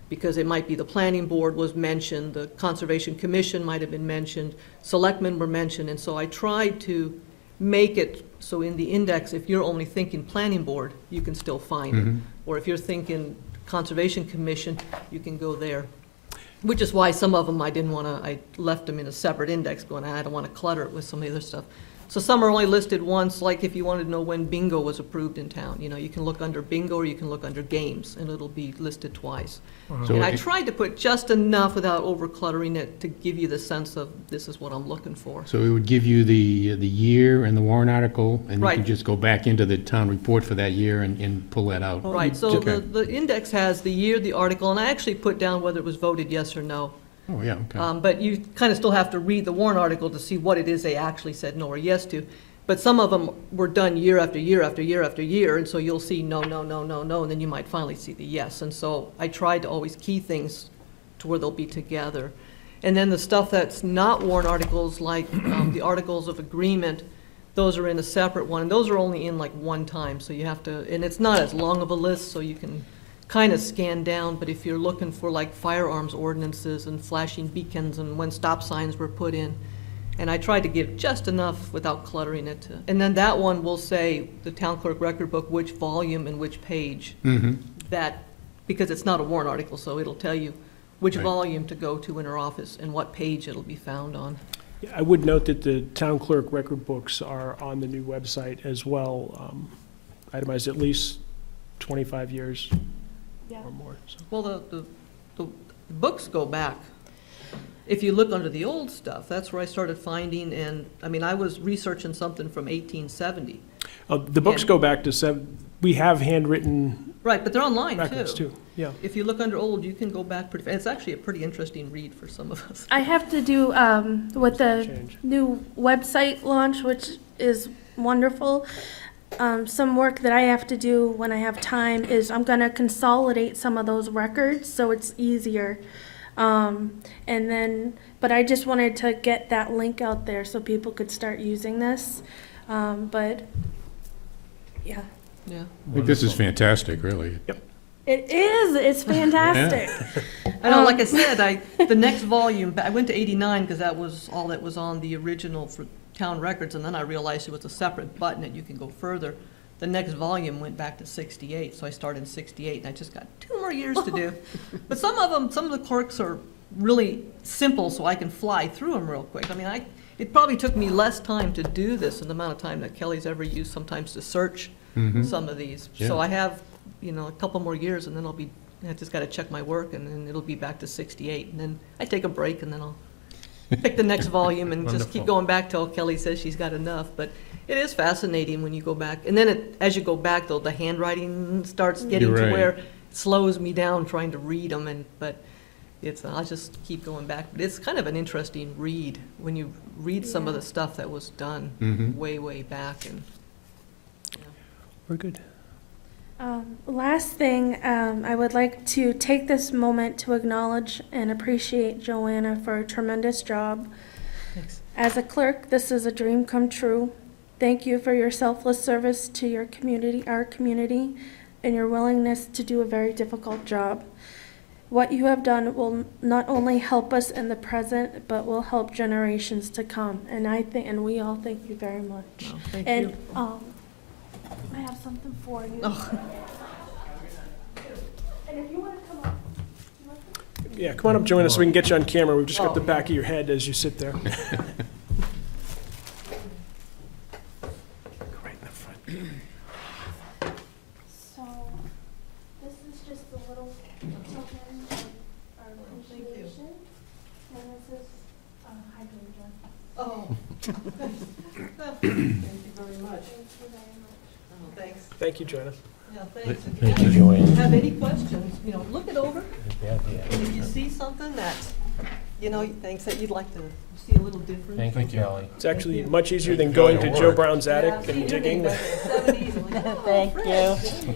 because it might be the planning board was mentioned, the conservation commission might have been mentioned, selectmen were mentioned, and so I tried to make it so in the index, if you're only thinking planning board, you can still find it. Or if you're thinking conservation commission, you can go there. Which is why some of them I left them in a separate index going, I don't want to clutter it with some of the other stuff. So some are only listed once, like if you wanted to know when bingo was approved in town, you know, you can look under bingo or you can look under games, and it'll be listed twice. So And I it- tried to put just enough without over-cluttering it to give you the sense of this is what I'm looking for. So it would give you the year and the warrant article, and you Right. can just go back into the town report for that year and pull that out. Right, so Okay. the index has the year, the article, and I actually put down whether it was voted yes or no. Oh, yeah, okay. But you kind of still have to read the warrant article to see what it is they actually said no or yes to. But some of them were done year after year after year after year, and so you'll see no, no, no, no, no, and then you might finally see the yes. And so I tried to always key things to where they'll be together. And then the stuff that's not warrant articles, like the articles of agreement, those are in a separate one. And those are only in like one time, so you have to, and it's not as long of a list, so you can kind of scan down. But if you're looking for like firearms ordinances and flashing beacons and when stop signs were put in, and I tried to give just enough without cluttering it. And then that one will say, the town clerk record book, which volume and which page. That, because it's not a warrant article, so it'll tell you which Right. volume to go to in her office and what page it'll be found on. Yeah, I would note that the town clerk record books are on the new website as well, itemized at least 25 years Yeah. or more, so. Well, the books go back. if you look under the old stuff, that's where I started finding, and, I mean, I was researching something from 1870. The books And- go back to we have handwritten Right, but they're online, records too. too, yeah. If you look under old, you can go back pretty, it's actually a pretty interesting read for some of us. I have to do, with the Change. new website launch, which is wonderful. Some work that I have to do when I have time is I'm gonna consolidate some of those records, so it's easier. And then, but I just wanted to get that link out there so people could start using this. But, yeah. Yeah. I think this is fantastic, really. It is, it's fantastic. I know, like I said, the next volume, I went to 89 because that was all that was on the original for town records, and then I realized it was a separate button that you can go further. The next volume went back to 68, so I started in 68, and I just got 2 more years to do. But some of the quirks are really simple, so I can fly through them real quick. I mean, it probably took me less time to do this than the amount of time that Kelly's ever used sometimes to search some of these. So Yeah. I have, a couple more years, and then I just gotta check my work, and then it'll be back to 68. And then I take a break, and then I'll pick the next volume and just keep Wonderful. going back till Kelly says she's got enough. But it is fascinating when you go back. And then as you go back, though, the handwriting starts getting You're to right. where it slows me down trying to read them. But I'll just keep going back. But it's kind of an interesting read when you read some of the stuff that was done Mhm. way, way back. And We're good. Last thing, I would like to take this moment to acknowledge and appreciate Joanna for a tremendous job. thanks. As a clerk, this is a dream come true. Thank you for your selfless service to your community, our community, and your willingness to do a very difficult job. What you have done will not only help us in the present, but will help generations to come. And we all thank you very much. Well, thank And, you. I have something for you. Oh. And if you want to come up. Yeah, come on up, Joanna, so we can get you on camera. We've just got the back of your head as you sit there. Right in the front. So, this is just a little token of our appreciation, and this is hydrangea. Oh. Thank you very much. Thank you very much. Oh, thanks. Thank you, Joanna. Yeah, thanks. Thank you, If Joanne. have any questions, look it over. And if you see something that, thanks that you'd like to see a little different. Thank you, Kelly. It's actually much easier than going to Joe Brown's attic Yeah, and see, digging. back in the 70s, I'm like, oh, Thank Fred, you.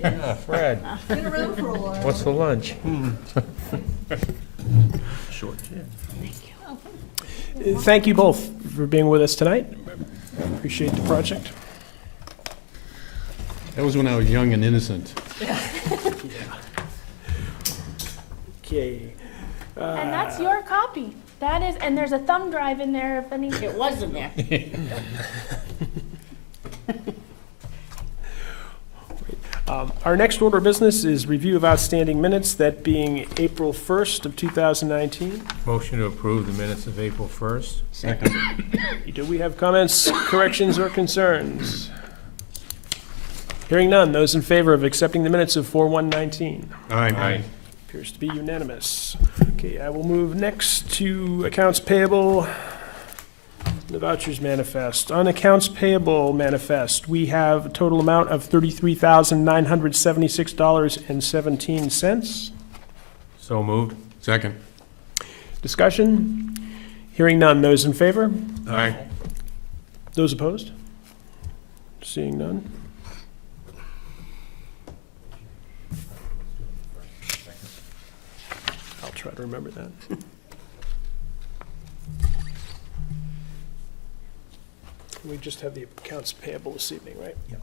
Yeah, Fred, Been around for a while. what's for lunch? Thank you both for being with us tonight. Appreciate the project. That was when I was young and innocent. Okay. And that's your copy. That is, and there's a thumb drive in there if any. It was in there. Our next order of business is review of outstanding minutes, that being April 1st of 2019. Motion to approve the minutes of April 1st. Second. Do we have comments, corrections, or concerns? Hearing none, those in favor of accepting the minutes of 4/1/19? Aye. Appears to be unanimous. Okay, I will move next to accounts payable, the vouchers manifest. On accounts payable manifest, we have a total amount of $33,976.17. So moved. Second. Discussion? Hearing none, those in favor? Aye. Those opposed? Seeing none. I'll try to remember that. We just have the accounts payable this evening, right? Yep.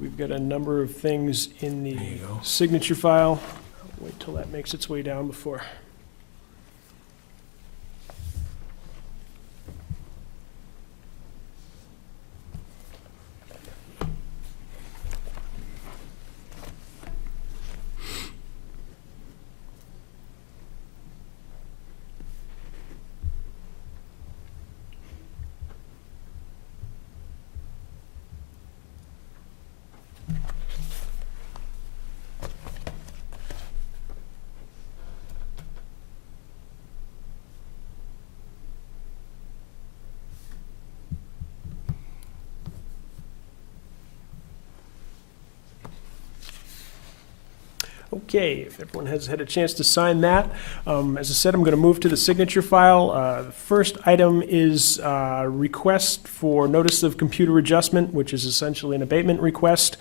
We've got a number of things in the signature file. Wait till that makes its way down before. Okay, if everyone has had a chance to sign that, as I said, I'm going to move to the signature file. The first item is request for notice of computer adjustment, which is essentially an abatement request.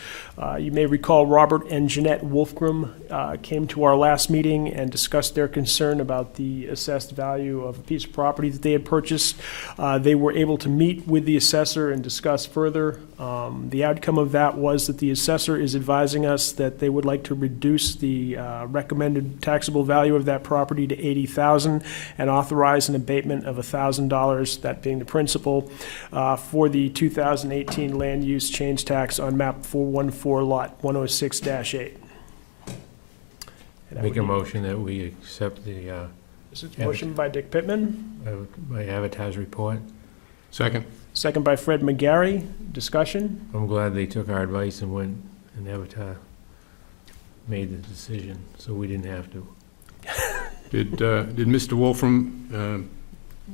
You may recall Robert and Jeanette Wolfgram came to our last meeting and discussed their concern about the assessed value of a piece of property that they had purchased. They were able to meet with the assessor and discuss further. The outcome of that was that the assessor is advising us that they would like to reduce the recommended taxable value of that property to $80,000 and authorize an abatement of $1,000, that being the principal, for the 2018 land use change tax on map 414 lot 106-8. Make a motion that we accept the, This is a motion by Dick Pittman, by advertised report. Second? second by Fred McGarry. Discussion? I'm glad they took our advice and went and made the decision, so we didn't have to. Did Mr. Wolfram,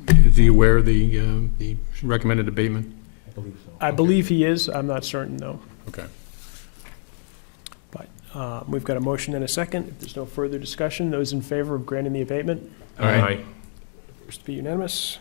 is he aware of the recommended abatement? I believe so. I believe he is. I'm not certain, though. Okay. But we've got a motion and a second. If there's no further discussion, those in favor of granting the abatement? Aye. Appears to be unanimous.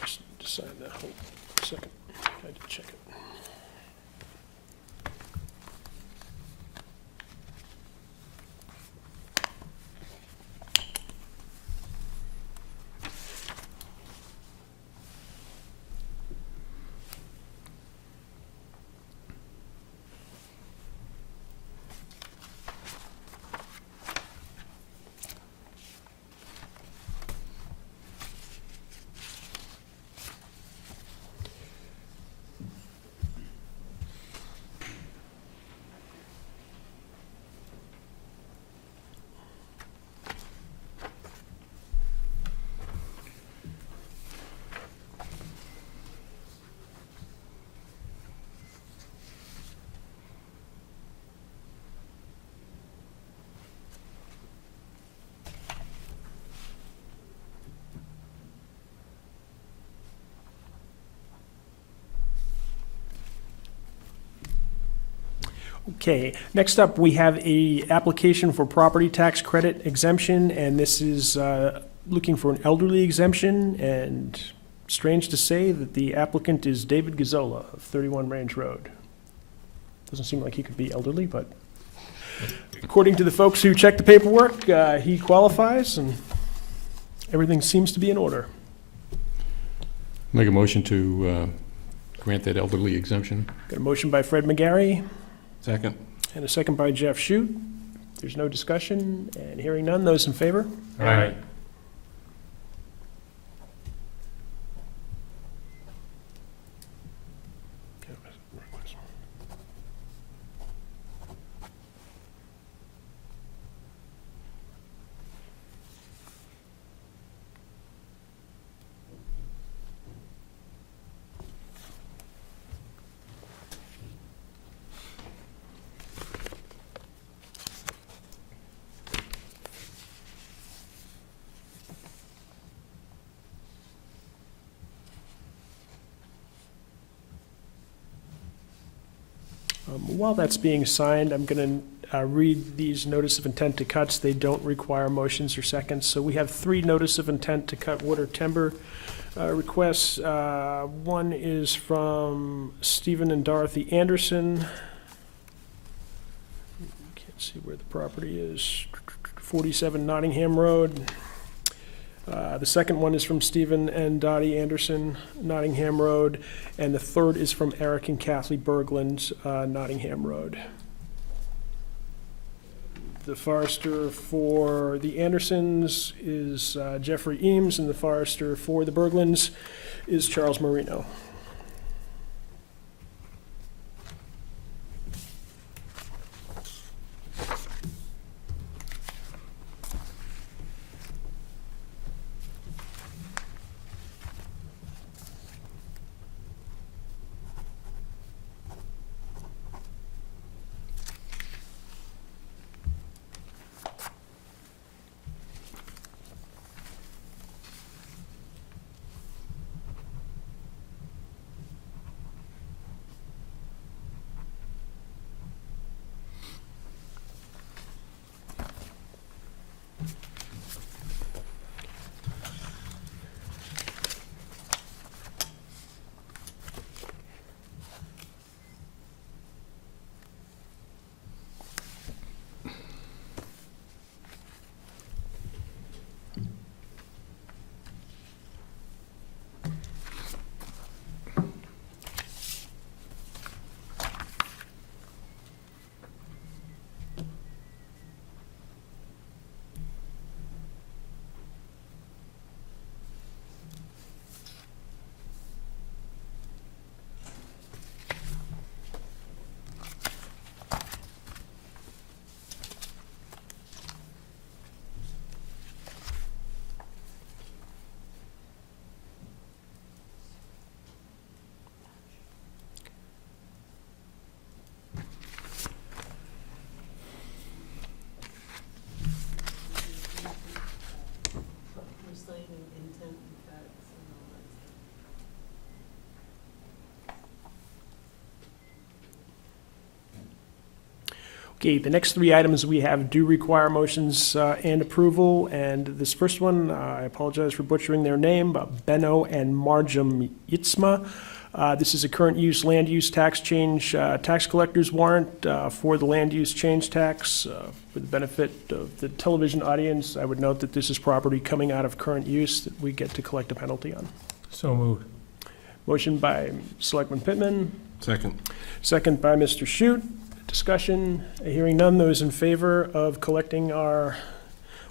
Just decide that. Hold on a second. I had to check it. Okay, next up, we have a application for property tax credit exemption, and this is looking for an elderly exemption, and strange to say that the applicant is David Gazzola of 31 Range Road. Doesn't seem like he could be elderly, but according to the folks who checked the paperwork, he qualifies, and everything seems to be in order. Make a motion to grant that elderly exemption. Got a motion by Fred McGarry, Second? and a second by Jeff Shute. There's no discussion, and hearing none, those in favor? Aye. While that's being signed, I'm going to read these notice of intent to cuts. They don't require motions or seconds. So we have 3 notice of intent to cut wood or timber requests. One is from Stephen and Dorothy Anderson. Can't see where the property is. 47 Nottingham Road. The second one is from Stephen and Dottie Anderson, Nottingham Road, and the third is from Eric and Kathleen Berglund, Nottingham Road. The forester for the Andersons is Jeffrey Eames, and the forester for the Berglunds is Charles Marino. Okay, the next three items we have do require motions and approval, and this first one, I apologize for butchering their name, but Benno and Marjam Yitzma. This is a current use land use tax change tax collector's warrant for the land use change tax. For the benefit of the television audience, I would note that this is property coming out of current use that we get to collect a penalty on. So moved. Motion by Selectman Pittman, Second. second by Mr. Shute. Discussion, hearing none. Those in favor of collecting our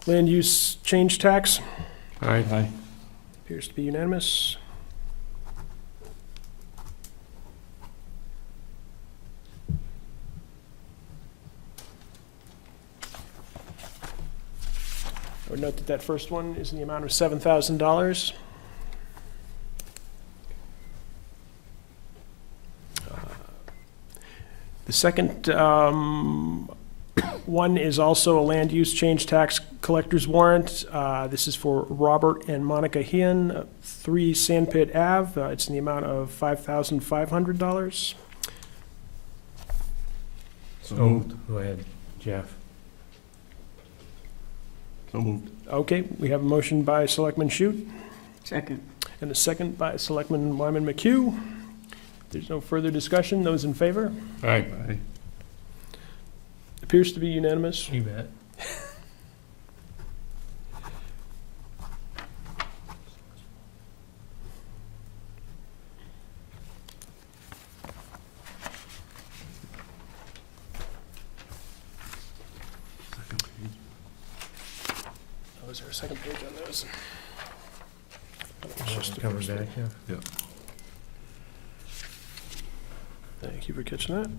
land use change tax? Aye. Appears to be unanimous. I would note that that first one is in the amount of $7,000. The second one is also a land use change tax collector's warrant. This is for Robert and Monica Heehan, 3 Sandpit Ave. It's in the amount of $5,500. So moved. Go ahead, Jeff. So moved. Okay, we have a motion by Selectman Shute Second. and a second by Selectman Wyman McHugh. There's no further discussion. Those in favor? Aye. Aye. Appears to be unanimous. You bet. Oh, is there a second page on those? Coming back, yeah. Thank you for catching that.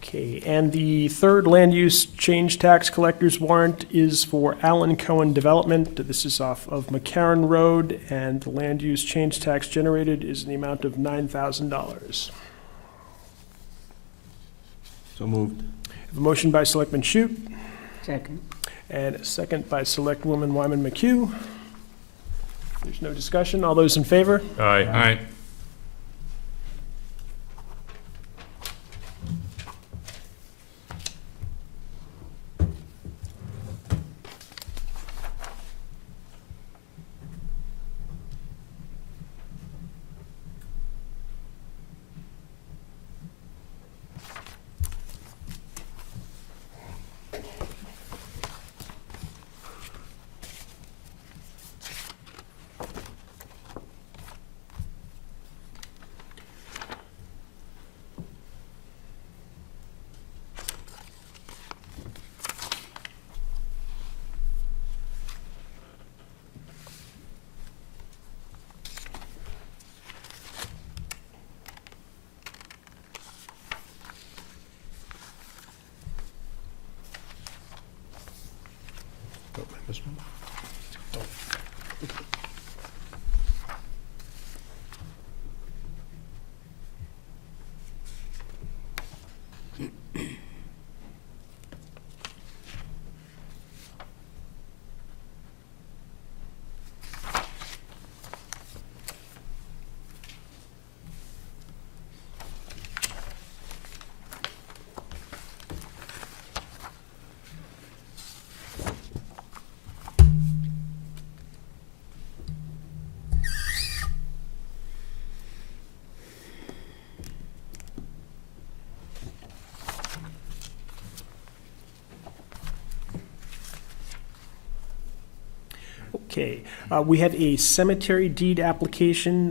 Okay, and the third land use change tax collector's warrant is for Allen Cohen Development. This is off of McCarran Road, and the land use change tax generated is in the amount of $9,000. So moved. A motion by Selectman Shute Second. and a second by Selectwoman Wyman McHugh. There's no discussion. All those in favor? Aye. This one? Okay, we have a cemetery deed application,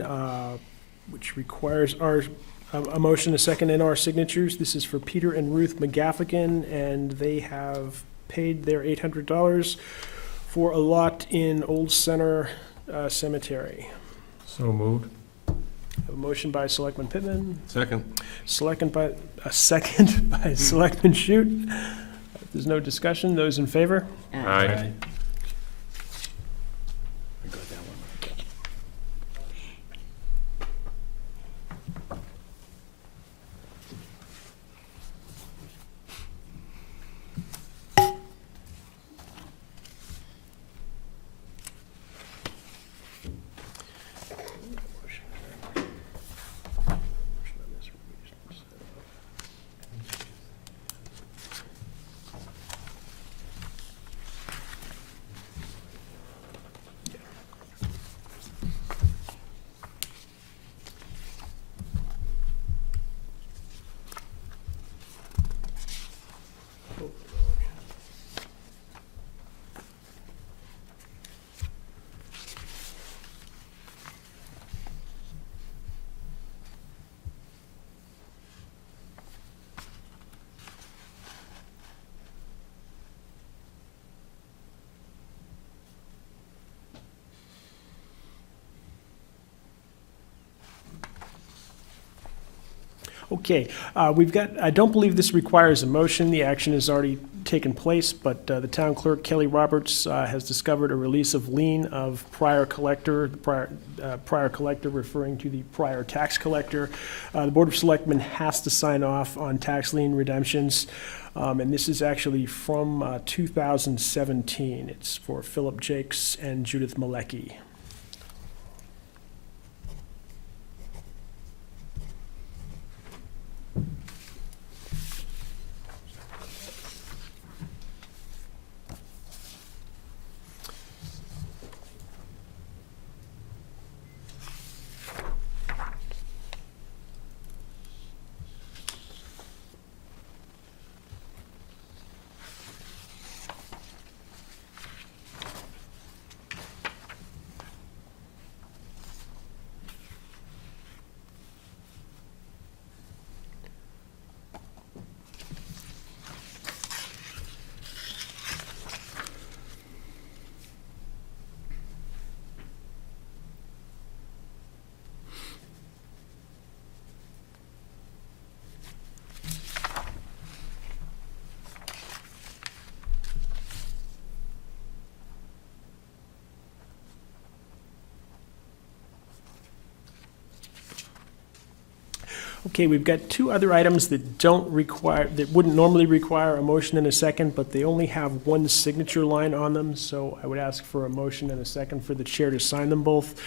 which requires a motion, a second, and our signatures. This is for Peter and Ruth McGaffigan, and they have paid their $800 for a lot in Old Center Cemetery. So moved. A motion by Selectman Pittman, Second. second by Selectman Shute. If there's no discussion, those in favor? Aye. Okay, I don't believe this requires a motion. The action has already taken place, but the town clerk, Kelly Roberts, has discovered a release of lien of prior collector, prior collector referring to the prior tax collector. The Board of Selectmen has to sign off on tax lien redemptions, and this is actually from 2017. It's for Philip Jakes and Judith Malecki. Okay, we've got two other items that wouldn't normally require a motion and a second, but they only have one signature line on them, so I would ask for a motion and a second for the chair to sign them both.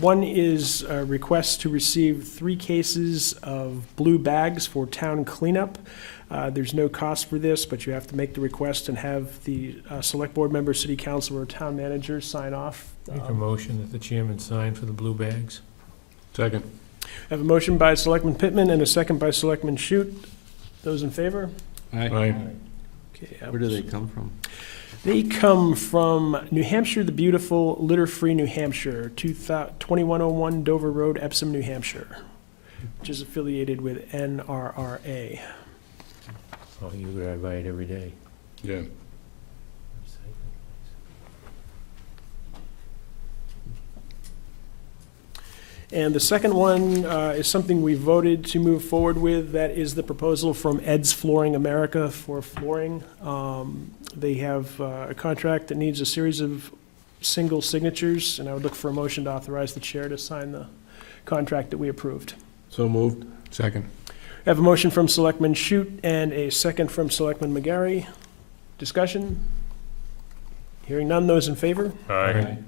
One is a request to receive 3 cases of blue bags for town cleanup. There's no cost for this, but you have to make the request and have the select board member, city council, or town manager sign off. Make a motion that the chairman sign for the blue bags. Second. I have a motion by Selectman Pittman and a second by Selectman Shute. Those in favor? Aye. Okay, Where do they come from? They come from New Hampshire the Beautiful, Litter-Free New Hampshire, 2101 Dover Road, Epsom, New Hampshire, which is affiliated with NRRA. Oh, you drive by it every day. Yeah. And the second one is something we voted to move forward with. That is the proposal from Ed's Flooring America for flooring. They have a contract that needs a series of single signatures, and I would look for a motion to authorize the chair to sign the contract that we approved. So moved. Second. I have a motion from Selectman Shute and a second from Selectman McGarry. Discussion? Hearing none, those in favor? Aye.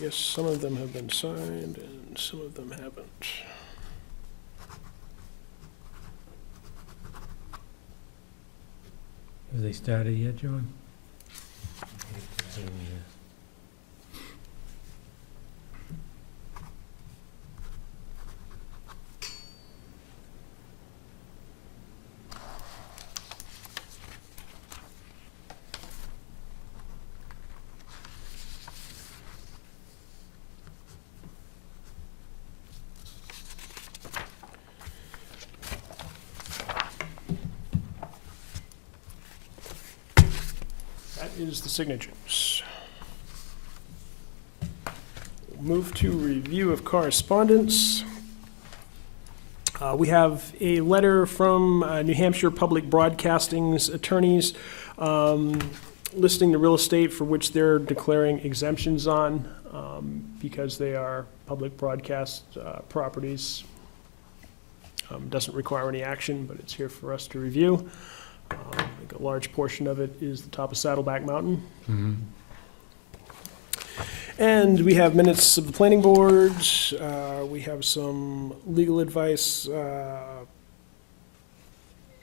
Yes, some of them have been signed and some of them haven't. Have they started yet, John? is the signatures. Move to review of correspondence. We have a letter from New Hampshire Public Broadcasting's attorneys listing the real estate for which they're declaring exemptions on because they are public broadcast properties. Doesn't require any action, but it's here for us to review. I think a large portion of it is the top of Saddleback Mountain. And we have minutes of the planning board. We have some legal advice,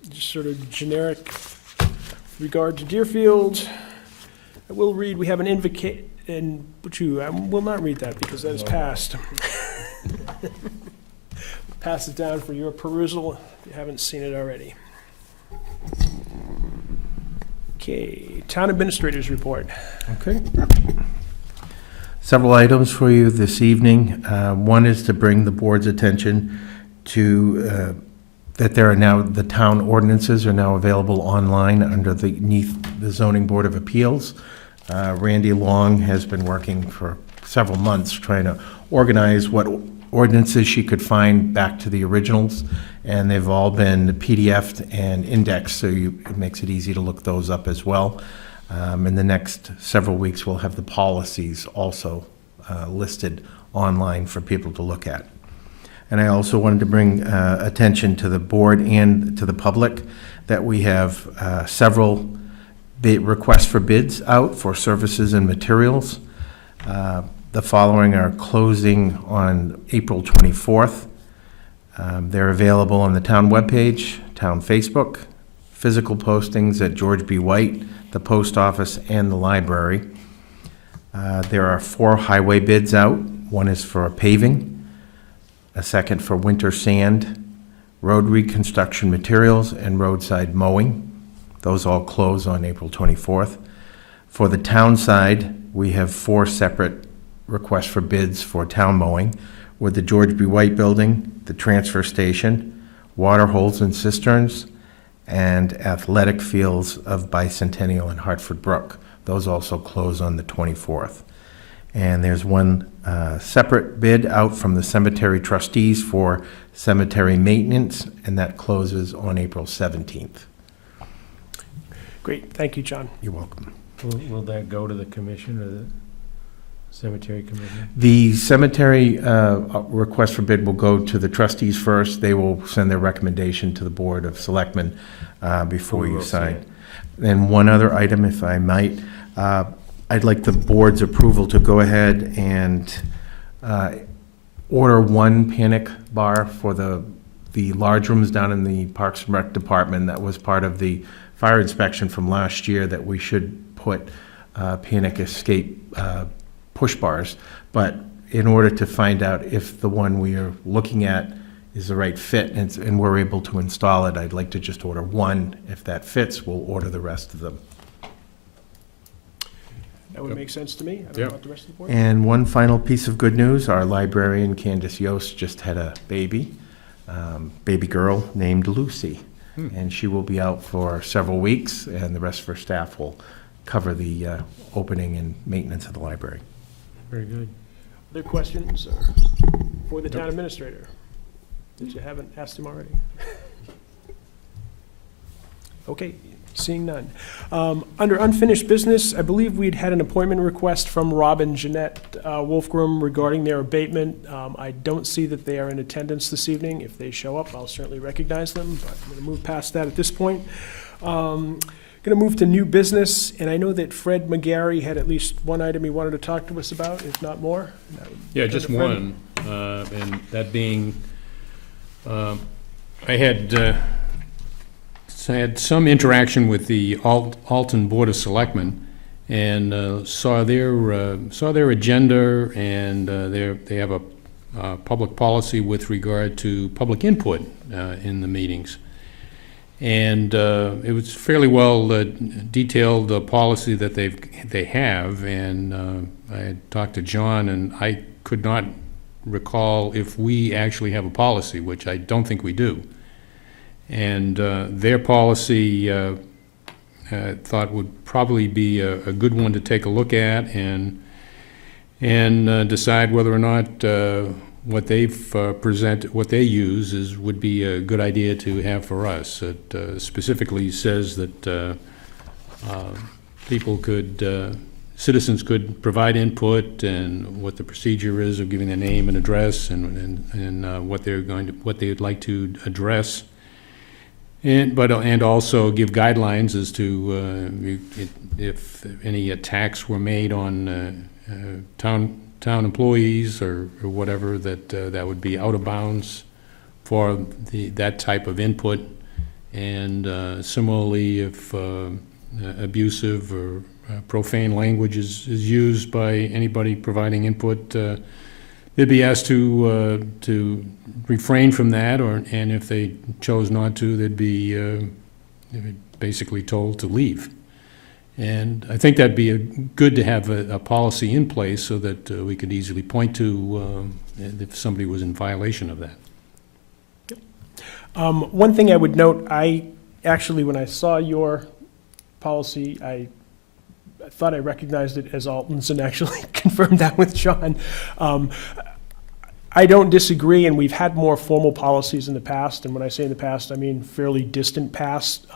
just sort of generic with regard to Deerfield. I will read, we have an I will not read that because that is passed. Pass it down for your perusal if you haven't seen it already. Okay, Town Administrator's Report. Okay. Several items for you this evening. One is to bring the board's attention to that there are now, the town ordinances are now available online underneath the Zoning Board of Appeals. Randy Long has been working for several months trying to organize what ordinances she could find back to the originals, and they've all been PDF'd and indexed, so it makes it easy to look those up as well. In the next several weeks, we'll have the policies also listed online for people to look at. And I also wanted to bring attention to the board and to the public that we have several requests for bids out for services and materials. The following are closing on April 24th. They're available on the town webpage, town Facebook, physical postings at George B. White, the post office, and the library. There are 4 highway bids out. One is for paving, a second for winter sand, road reconstruction materials, and roadside mowing. Those all close on April 24th. For the town side, we have 4 separate requests for bids for town mowing, with the George B. White Building, the transfer station, water holes and cisterns, and athletic fields of Bicentennial and Hartford Brook. Those also close on the 24th. And there's one separate bid out from the cemetery trustees for cemetery maintenance, and that closes on April 17th. Great, thank you, John. You're welcome. Will that go to the commission or the cemetery commission? The cemetery request for bid will go to the trustees first. They will send their recommendation to the Board of Selectmen before you sign. And one other item, if I might, I'd like the board's approval to go ahead and order 1 panic bar for the large rooms down in the Parks and Rec department. That was part of the fire inspection from last year, that we should put panic escape push bars. But in order to find out if the one we are looking at is the right fit and we're able to install it, I'd like to just order 1. If that fits, we'll order the rest of them. That would make sense to me. I don't know about the rest of the board. And one final piece of good news, our librarian Candace Yost just had a baby girl named Lucy. And she will be out for several weeks, and the rest of her staff will cover the opening and maintenance of the library. Very good. Other questions for the town administrator that you haven't asked him already? Okay, seeing none. Under unfinished business, I believe we'd had an appointment request from Rob and Jeanette Wolfgram regarding their abatement. I don't see that they are in attendance this evening. If they show up, I'll certainly recognize them, but I'm going to move past that at this point. Going to move to new business, and I know that Fred McGarry had at least one item he wanted to talk to us about, if not more. Yeah, just one, and that being, I had some interaction with the Alton Board of Selectmen, and saw their agenda, and they have a public policy with regard to public input in the meetings. And it was fairly well detailed policy that they have, and I had talked to John, and I could not recall if we actually have a policy, which I don't think we do. And their policy thought would probably be a good one to take a look at and decide whether or not what they've presented, what they use would be a good idea to have for us. It specifically says that citizens could provide input and what the procedure is of giving their name and address and what they'd like to address. And also give guidelines as to if any attacks were made on town employees or whatever, that would be out of bounds for that type of input. And similarly, if abusive or profane language is used by anybody providing input, they'd be asked to refrain from that, and if they chose not to, they'd be basically told to leave. And I think that'd be good to have a policy in place so that we could easily point to if somebody was in violation of that. One thing I would note, when I saw your policy, I thought I recognized it as Alton's and actually confirmed that with John. I don't disagree, and we've had more formal policies in the past, and when I say in the past, I mean fairly distant past.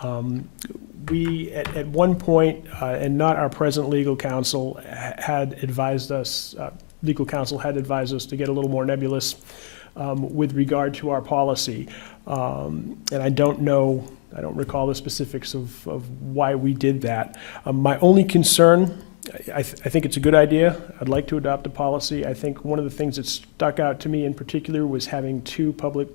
We, at one point, and not our present legal counsel, had advised us, legal counsel had advised us to get a little more nebulous with regard to our policy. And I don't recall the specifics of why we did that. My only concern, I think it's a good idea. I'd like to adopt a policy. I think one of the things that stuck out to me in particular was having 2 public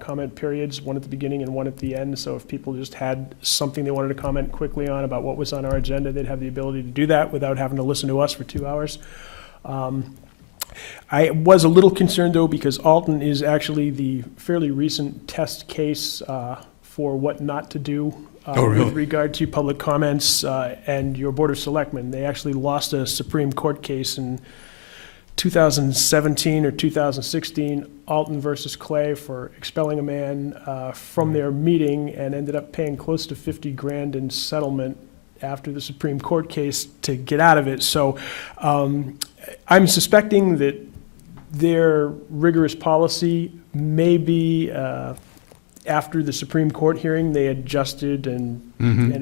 comment periods, one at the beginning and one at the end. So if people just had something they wanted to comment quickly on about what was on our agenda, they'd have the ability to do that without having to listen to us for 2 hours. I was a little concerned, though, because Alton is actually the fairly recent test case for what not to do with regard to public comments, and your Board of Selectmen. They actually lost a Supreme Court case in 2017 or 2016, Alton versus Clay, for expelling a man from their meeting, and ended up paying close to $50,000 in settlement after the Supreme Court case to get out of it. So I'm suspecting that their rigorous policy may be after the Supreme Court hearing, they adjusted and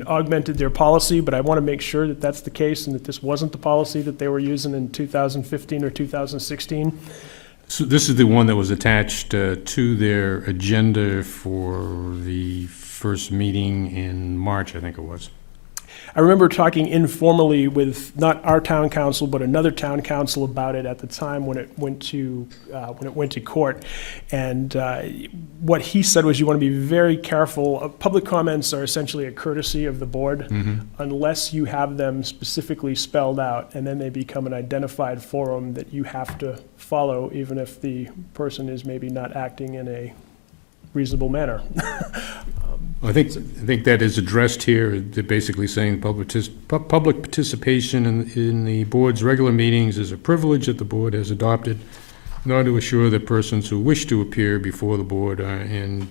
augmented their policy, but I want to make sure that that's the case and that this wasn't the policy that they were using in 2015 or 2016. So this is the one that was attached to their agenda for the first meeting in March, I think it was. I remember talking informally with not our town council, but another town council about it at the time when it went to court. And what he said was, you want to be very careful. Public comments are essentially a courtesy of the board, unless you have them specifically spelled out, and then they become an identified forum that you have to follow, even if the person is maybe not acting in a reasonable manner. I think that is addressed here. They're basically saying public participation in the board's regular meetings is a privilege that the board has adopted in order to assure that persons who wish to appear before the board and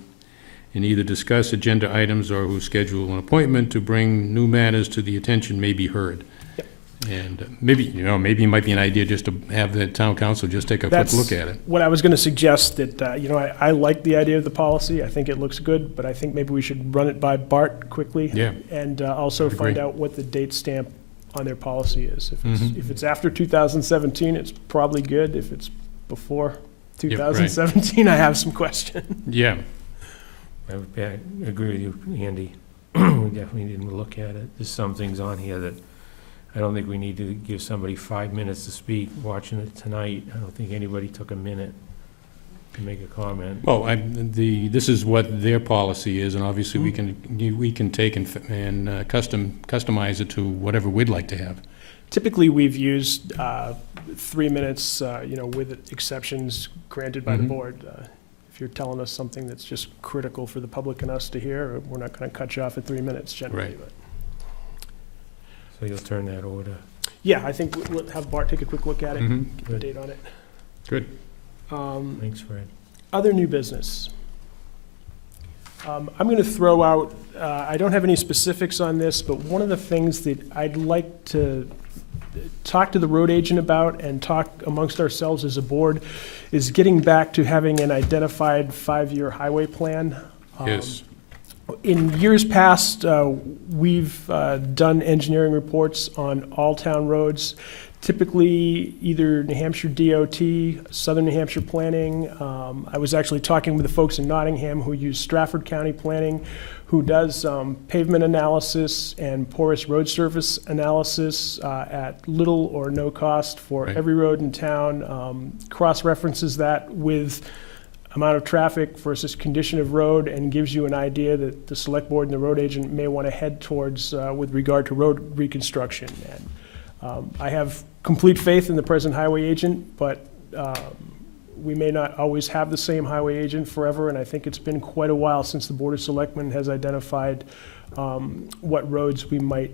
either discuss agenda items or who schedule an appointment to bring new matters to the attention may be heard. Yep. And maybe it might be an idea just to have the town council just take a quick look at it. What I was going to suggest, that, I like the idea of the policy. I think it looks good, but I think maybe we should run it by Bart quickly. Yeah. And also find out what the date stamp on their policy is. If it's after 2017, it's probably good. If it's before 2017, I have some questions. I agree with you, Andy. We definitely didn't look at it. There's some things on here that I don't think we need to give somebody 5 minutes to speak. Watching it tonight, I don't think anybody took a minute to make a comment. Well, this is what their policy is, and obviously we can take and customize it to whatever we'd like to have. Typically, we've used 3 minutes, with exceptions granted by the board. If you're telling us something that's just critical for the public and us to hear, we're not going to cut you off at 3 minutes generally. Right. But. So you'll turn that over to... Yeah, I think we'll have Bart take a quick look at it, get the Good. date on it. Good. Thanks, Fred. Other new business. I'm going to throw out, I don't have any specifics on this, but one of the things that I'd like to talk to the road agent about and talk amongst ourselves as a board is getting back to having an identified 5-year highway plan. Yes. In years past, we've done engineering reports on all town roads, typically either New Hampshire DOT, Southern New Hampshire Planning. I was actually talking with the folks in Nottingham who use Stratford County Planning, who does pavement analysis and porous road surface analysis at little or no cost for Right. every road in town, cross-references that with amount of traffic versus condition of road, and gives you an idea that the select board and the road agent may want to head towards with regard to road reconstruction. And I have complete faith in the present highway agent, but we may not always have the same highway agent forever, and I think it's been quite a while since the Board of Selectmen has identified what roads we might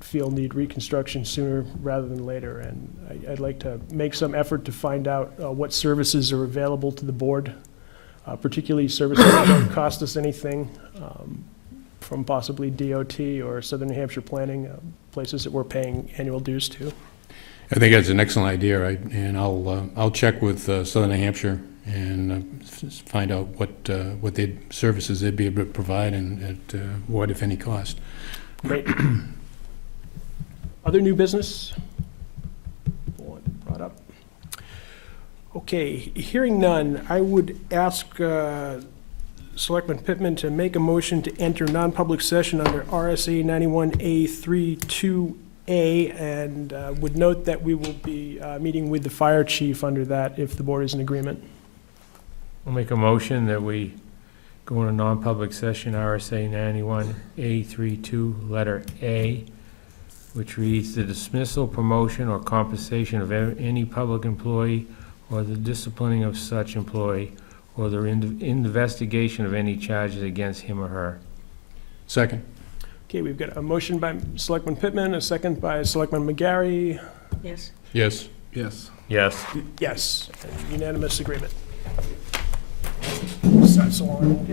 feel need reconstruction sooner rather than later. And I'd like to make some effort to find out what services are available to the board, particularly services that don't cost us anything, from possibly DOT or Southern New Hampshire Planning, places that we're paying annual dues to. I think that's an excellent idea, right? And I'll check with Southern New Hampshire and find out what services they'd be able to provide and at what, if any, cost. Great. Other new business? Brought up. Okay, hearing none, I would ask Selectman Pittman to make a motion to enter non-public session under RSA 91A32A, and would note that we will be meeting with the fire chief under that if the board is in agreement. I'll make a motion that we go into non-public session, RSA 91A32, letter A, which reads, the dismissal, promotion, or compensation of any public employee, or the disciplining of such employee, or the investigation of any charges against him or her. Second. Okay, we've got a motion by Selectman Pittman, a second by Selectman McGarry. Yes. Yes. Yes. Yes. Yes, unanimous agreement. So long.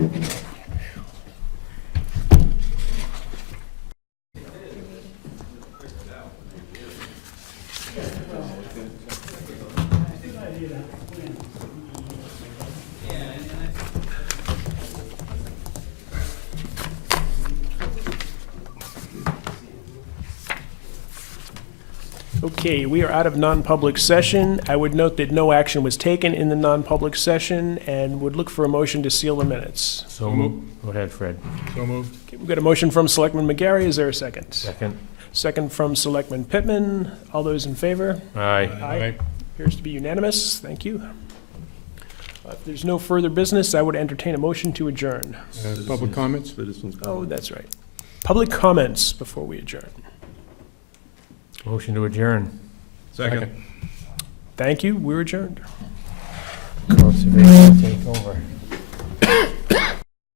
Okay, we are out of non-public session. I would note that no action was taken in the non-public session and would look for a motion to seal the minutes. So moved. Go ahead, Fred. So moved. Okay, we've got a motion from Selectman McGarry. Is there a second? Second. Second from Selectman Pittman. All those in favor? Aye. Aye. Appears to be unanimous. Thank you. If there's no further business, I would entertain a motion to adjourn. Public comments? Citizens. Oh, that's right. Public comments before we adjourn. Motion to adjourn. Second. Thank you. We're adjourned. Conservation take over.